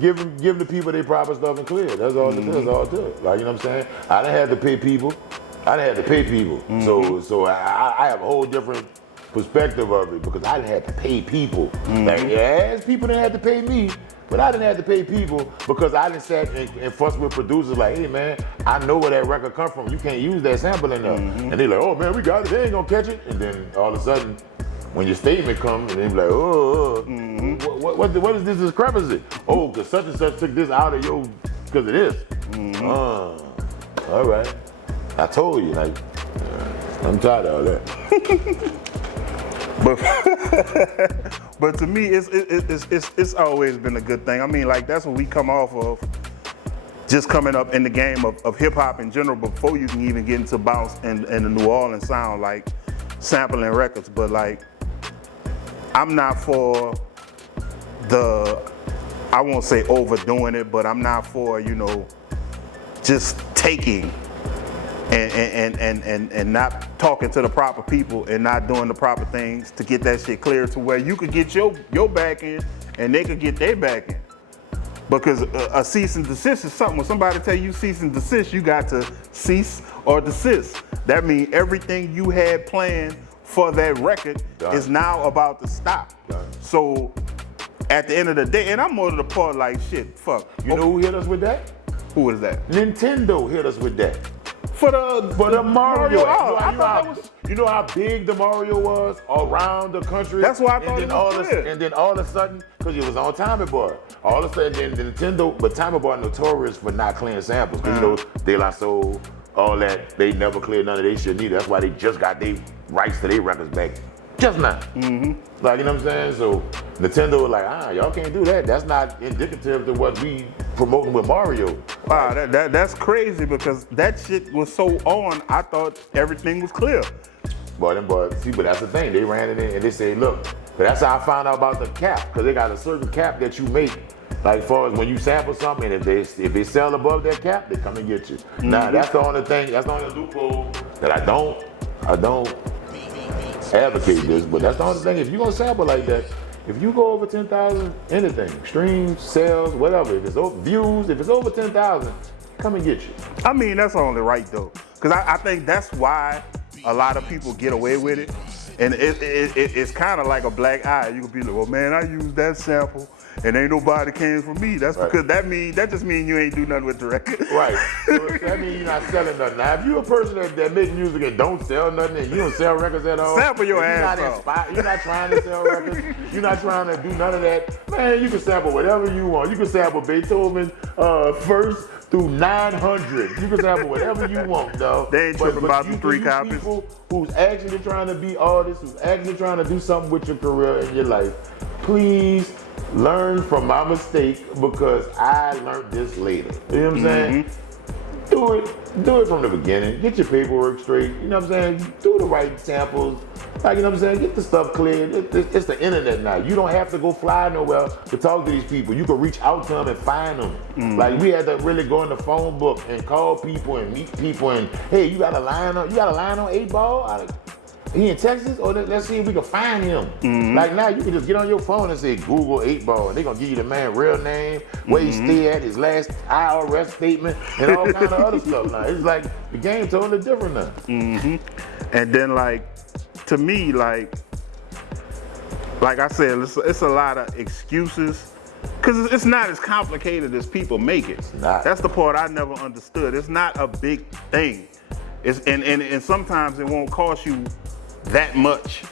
give the people their proper stuff and clear it. That's all it is. That's all it is. Like, you know what I'm saying? I didn't have to pay people. So I have a whole different perspective of it, because I didn't have to pay people. Like, people didn't have to pay me, but I didn't have to pay people because I didn't sat and fuss with producers like, hey man, I know where that record come from. You can't use that sample in there. And they're like, oh man, we got it. They ain't gonna catch it. And then all of a sudden, when your statement comes, and they be like, what is this discrepancy? Oh, because such and such took this out of your, because of this. All right. I told you, like, I'm tired of all that. But to me, it's always been a good thing. I mean, like, that's what we come off of, just coming up in the game of hip hop in general, before you can even get into bounce and the New Orleans sound, like sampling records. But like, I'm not for I won't say overdoing it, but I'm not for, just taking and not talking to the proper people and not doing the proper things to get that shit clear to where you could get your back end and they could get their back end. Because a cease and desist is something. When somebody tell you cease and desist, you got to cease or desist. That means everything you had planned for that record is now about to stop. So at the end of the day, and I'm more to the part like, shit, fuck. You know who hit us with that? Who is that? Nintendo hit us with that. For the Mario. You know how big the Mario was around the country? That's why I thought it was clear. And then all of a sudden, because it was on Tommy Boy, all of a sudden, then Nintendo, but Tommy Boy notorious for not clearing samples. Because De La Soul, all that, they never cleared none of their shit neither. That's why they just got their rights to their records back just now. Like, you know what I'm saying? So Nintendo was like, y'all can't do that. That's not indicative to what we promoting with Mario. Wow, that's crazy, because that shit was so on, I thought everything was clear. But that's the thing. They ran it in and they say, look, but that's how I found out about the cap, because they got a certain cap that you make. Like, as far as when you sample something, and if they sell above that cap, they come and get you. Now, that's the only thing, that's the only loophole that I don't advocate this, but that's the only thing. If you're gonna sample like that, if you go over 10,000, anything, streams, sales, whatever, if it's over views, if it's over 10,000, come and get you. I mean, that's only right though, because I think that's why a lot of people get away with it, and it's kind of like a black eye. You could be like, well, man, I used that sample, and ain't nobody came for me. That's because that just means you ain't do nothing with the record. Right. So that means you're not selling nothing. Now, if you're a person that makes music and don't sell nothing, and you don't sell records at all, sample your ass off. You're not trying to sell records. You're not trying to do none of that. Man, you can sample whatever you want. You can sample Beethoven first, through 900. You can sample whatever you want, dog. They ain't tripping about the 3 copies. People who's actually trying to be artists, who's actually trying to do something with your career and your life, please learn from my mistake because I learned this later. You know what I'm saying? Do it from the beginning. Get your paperwork straight. You know what I'm saying? Do the right samples. Like, you know what I'm saying? Get the stuff cleared. It's the internet now. You don't have to go fly nowhere to talk to these people. You can reach out to them and find them. Like, we had to really go in the phone book and call people and meet people and, hey, you got a line on 8 Ball? He in Texas? Or let's see if we can find him. Like now, you can just get on your phone and say Google 8 Ball, and they're gonna give you the man real name, where he stay at, his last IRS statement, and all kind of other stuff. Now it's like the game totally different now. And then like, to me, like I said, it's a lot of excuses. Cause it's not as complicated as people make it. That's the part I never understood. It's not a big thing. And sometimes it won't cost you that much,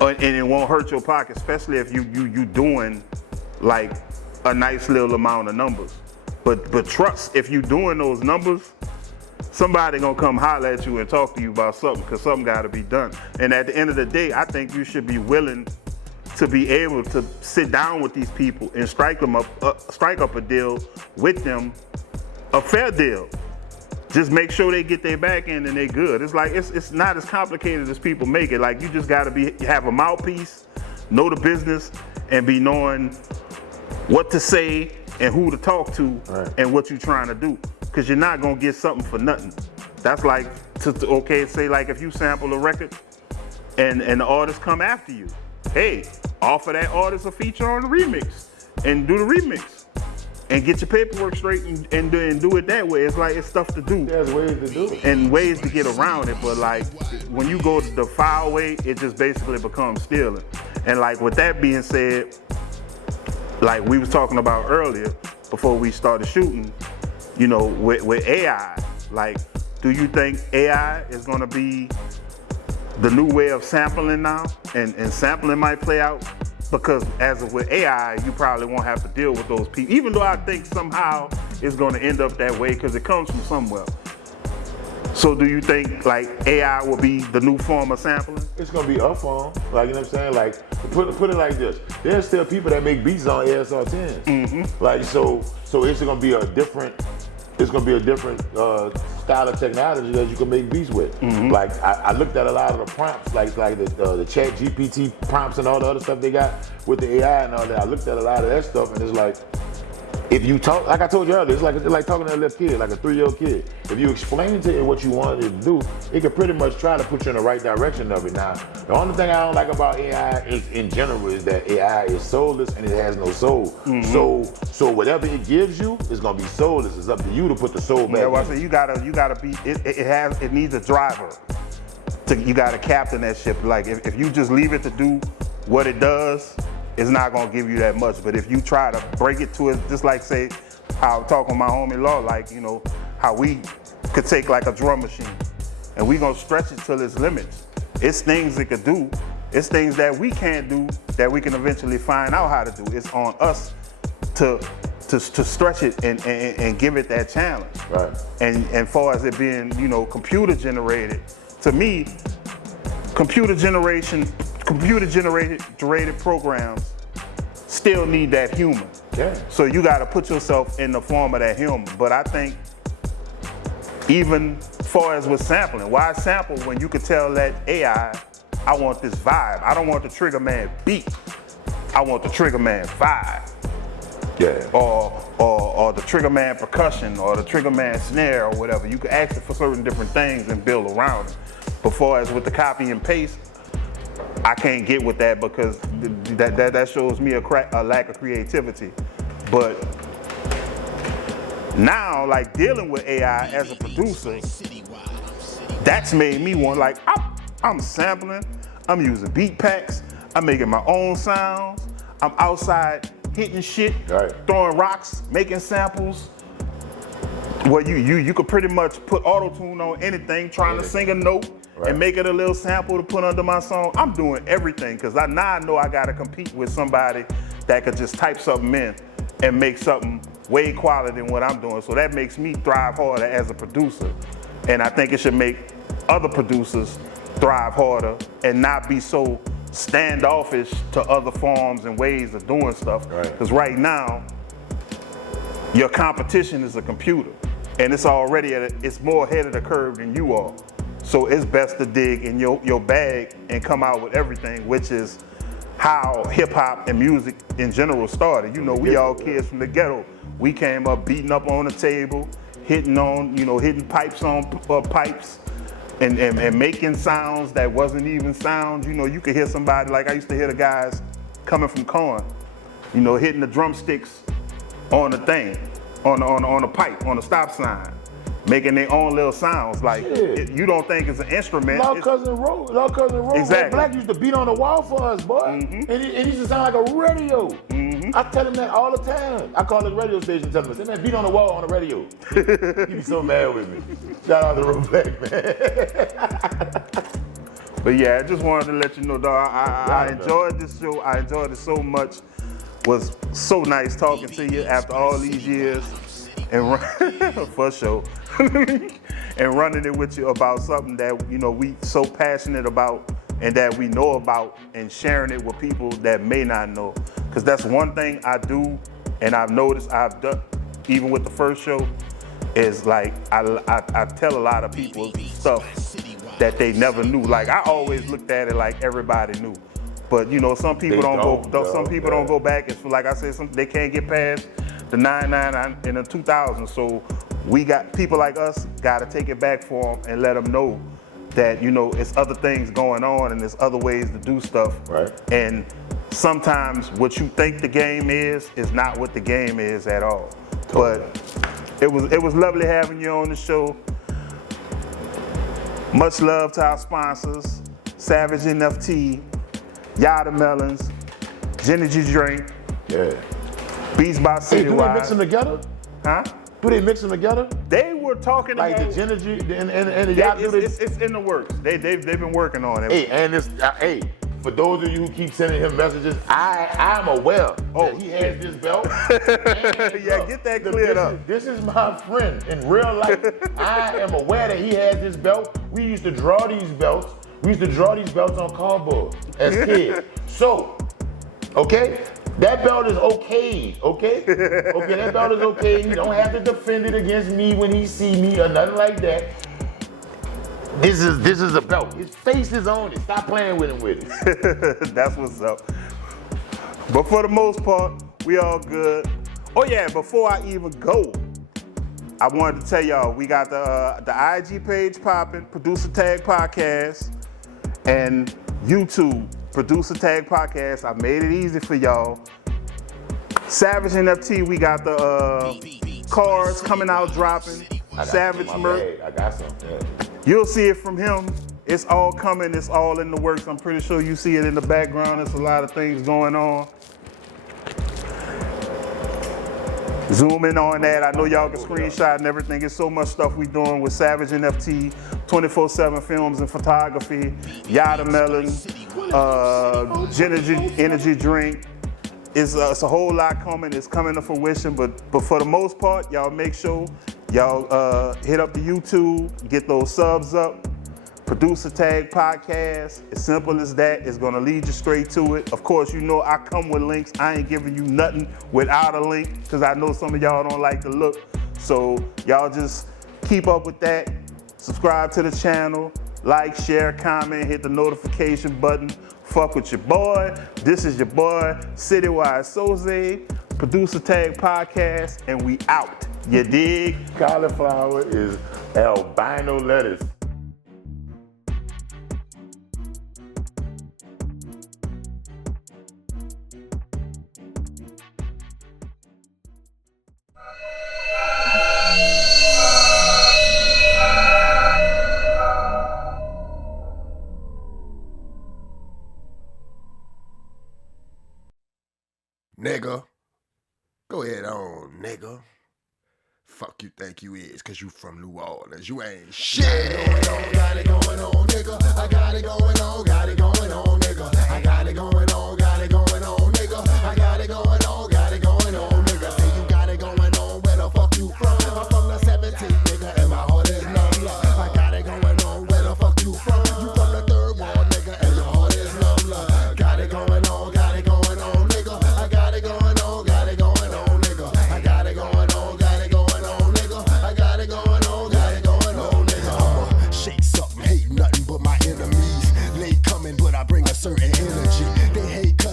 and it won't hurt your pocket, especially if you doing like a nice little amount of numbers. But trust, if you doing those numbers, somebody gonna come holler at you and talk to you about something, because something gotta be done. And at the end of the day, I think you should be willing to be able to sit down with these people and strike up a deal with them, a fair deal. Just make sure they get their back end and they good. It's like, it's not as complicated as people make it. Like, you just gotta have a mouthpiece, know the business, and be knowing what to say and who to talk to, and what you're trying to do. Cause you're not gonna get something for nothing. That's like, say like if you sample a record and the artist come after you, hey, offer that artist a feature on the remix and do the remix. And get your paperwork straight and do it that way. It's like, it's stuff to do. There's ways to do it. And ways to get around it, but like, when you go the foul way, it just basically becomes stealing. And like, with that being said, like we was talking about earlier, before we started shooting, you know, with AI, like, do you think AI is gonna be the new way of sampling now? And sampling might play out? Because as of with AI, you probably won't have to deal with those people. Even though I think somehow it's gonna end up that way because it comes from somewhere. So do you think like AI will be the new form of sampling? It's gonna be a form, like, you know what I'm saying? Like, put it like this. There's still people that make beats on ASR 10s. Like, so it's gonna be a different style of technology that you can make beats with. Like, I looked at a lot of the prompts, like the chat GPT prompts and all the other stuff they got with the AI and all that. I looked at a lot of that stuff, and it's like, if you talk, like I told you earlier, it's like talking to a little kid, like a 3-year-old kid. If you explain to it what you want it to do, it can pretty much try to put you in the right direction of it. Now, the only thing I don't like about AI in general is that AI is soulless and it has no soul. So whatever it gives you is gonna be soulless. It's up to you to put the soul back. Yeah, well, I say you gotta be. It needs a driver. You gotta captain that ship. Like, if you just leave it to do what it does, it's not gonna give you that much. But if you try to break it to it, just like say how I'm talking with my homie Law, like, you know, how we could take like a drum machine and we gonna stretch it till its limits. It's things it could do. It's things that we can't do that we can eventually find out how to do. It's on us to stretch it and give it that challenge. Right. And far as it being, you know, computer generated, to me, computer generated programs still need that human. Yeah. So you got to put yourself in the form of that human. But I think even far as with sampling, why sample when you could tell that AI, I want this vibe. I don't want the Trigger Man beat. I want the Trigger Man vibe. Yeah. Or the Trigger Man percussion or the Trigger Man snare or whatever. You can ask it for certain different things and build around it. But far as with the copy and paste, I can't get with that because that shows me a lack of creativity. But now, like, dealing with AI as a producer, that's made me want, like, I'm sampling, I'm using beat packs, I'm making my own sounds, I'm outside hitting shit, throwing rocks, making samples. Well, you could pretty much put auto-tune on anything, trying to sing a note, and make it a little sample to put under my song. I'm doing everything because now I know I gotta compete with somebody that could just type something in and make something way quality than what I'm doing. So that makes me thrive harder as a producer. And I think it should make other producers thrive harder and not be so standoffish to other forms and ways of doing stuff. Because right now, your competition is a computer, and it's already it's more ahead of the curve than you are. So it's best to dig in your bag and come out with everything, which is how hip hop and music in general started. You know, we all kids from the ghetto. We came up beating up on the table, hitting pipes on pipes, and making sounds that wasn't even sounds. You know, you could hear somebody, like I used to hear the guys coming from corn, you know, hitting the drumsticks on the thing, on a pipe, on a stop sign, making their own little sounds. Like, you don't think it's an instrument. Law Cousin Road, Exactly. Black used to beat on the wall for us, boy. And it used to sound like a radio. I tell him that all the time. I call his radio station and tell him, man, beat on the wall on the radio. He be so mad with me. Shout out to Road Black, man. But yeah, I just wanted to let you know, dog, I enjoyed this show. I enjoyed it so much. Was so nice talking to you after all these years, and for sure, and running it with you about something that, you know, we so passionate about and that we know about, and sharing it with people that may not know. Because that's one thing I do, and I've noticed I've done, even with the first show, is like I tell a lot of people stuff that they never knew. Like, I always looked at it like everybody knew. But you know, some people don't go back. It's like I said, they can't get past the 99 and the 2000. So we got people like us got to take it back for them and let them know that, you know, it's other things going on and there's other ways to do stuff. Right. And sometimes what you think the game is not what the game is at all. Totally. But it was lovely having you on the show. Much love to our sponsors, Savage NFT, Yatta Melons, Genergy Drink, Beats by CItywide. Hey, do they mix them together? Huh? Do they mix them together? They were talking like about the Genergy and the Yatta. It's in the works. They've been working on it. Hey, and it's for those of you who keep sending him messages, I'm aware that he has this belt. Yeah, get that cleared up. This is my friend in real life. I am aware that he has this belt. We used to draw these belts. We used to draw these belts on cardboard as kids. So, okay, that belt is okay, okay? Okay, that belt is okay. He don't have to defend it against me when he see me or nothing like that. This is a belt. His face is on it. Stop playing with him with it. That's what's up. But for the most part, we all good. Oh yeah, before I even go, I wanted to tell y'all, we got the IG page popping, Producer Tag Podcast, and YouTube, Producer Tag Podcast. I made it easy for y'all. Savage NFT, we got the cards coming out dropping. Savage merch. I got some. Yeah. You'll see it from him. It's all coming. It's all in the works. I'm pretty sure you see it in the background. There's a lot of things going on. Zoom in on that. I know y'all can screenshot and everything. There's so much stuff we doing with Savage NFT, 24/7 films and photography, Yatta Melon, Genergy energy drink. It's a whole lot coming. It's coming to fruition. But for the most part, y'all make sure y'all hit up the YouTube, get those subs up. Producer Tag Podcast, as simple as that. It's gonna lead you straight to it. Of course, you know I come with links. I ain't giving you nothing without a link, because I know some of y'all don't like to look. So y'all just keep up with that. Subscribe to the channel, like, share, comment, hit the notification button. Fuck with your boy. This is your boy, CItywide Sozey, Producer Tag Podcast, and we out. You dig? Cauliflower is albino lettuce. Nigga. Go ahead on, nigga. Fuck you think you is, cause you from New Orleans. You ain't shit. Got it going on, nigga. I got it going on, nigga. I got it going on, nigga. I got it going on, nigga. Say you got it going on,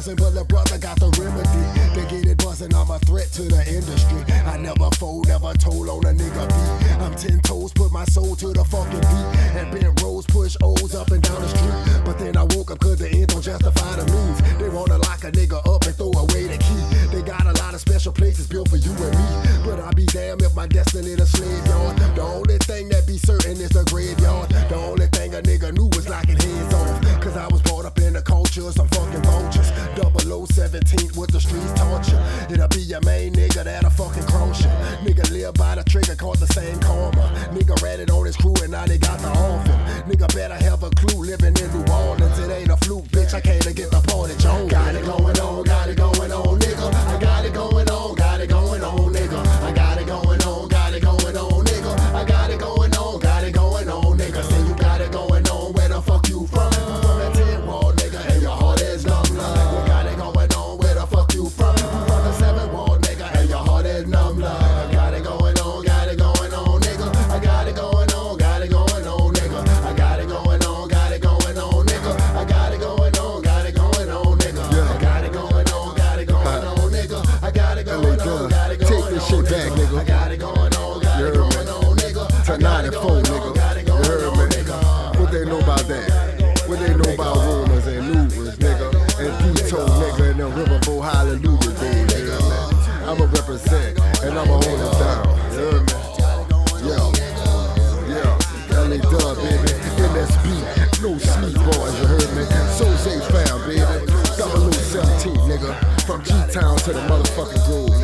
buzzing, but the brother got the remedy. They get it buzzing, I'm a threat to the industry. I never fold, never told on a nigga beat. I'm 10 toes, put my soul to the fucking beat. And bent rows, push O's up and down the street. But then I woke up cause the end don't justify the means. They wanna lock a nigga up and throw away the key. They got a lot of special places built for you and me. But I'll be damned if my destiny the slave yard. The only thing that be certain is the graveyard. The only thing a nigga knew was locking heads off. Cause I was brought up in the culture, some fucking vultures. 0017 with the streets torture. It'll be your main nigga that'll fucking cross you. Nigga live by the trigger, caught the same karma. Nigga ratted on his crew and now they got the orphan. Nigga better have a clue living in New Orleans. It ain't a fluke, bitch, I came to get the party on. Got it going on, nigga. I got it going on, nigga. I got it going on, nigga. I got it going on, nigga. Say you got it going on, where the fuck you from? I'm from that 10 wall, nigga, and your heart is numb, love. You got it going on, where the fuck you from? I'm from the 7 wall, nigga, and your heart is numb, love. I got it going on, nigga. I got it going on, nigga. I got it going on, nigga. I got it going on, nigga. I got it going on, nigga. I got it going on, nigga. I got it going on, nigga. Take this shit back, nigga. I got it going on, nigga. To 94, nigga. You heard me? What they know about that? What they know about rumors and louvers, nigga? And Dito, nigga, and them Riverboat Hallelujah days, you heard me? I'ma represent, and I'ma hold it down, you heard me? Yeah, LA Dub, baby, NSB, no sleep, boys, you heard me? Sozey fam, baby, 0017, nigga, from G-Town to the motherfucking Grove.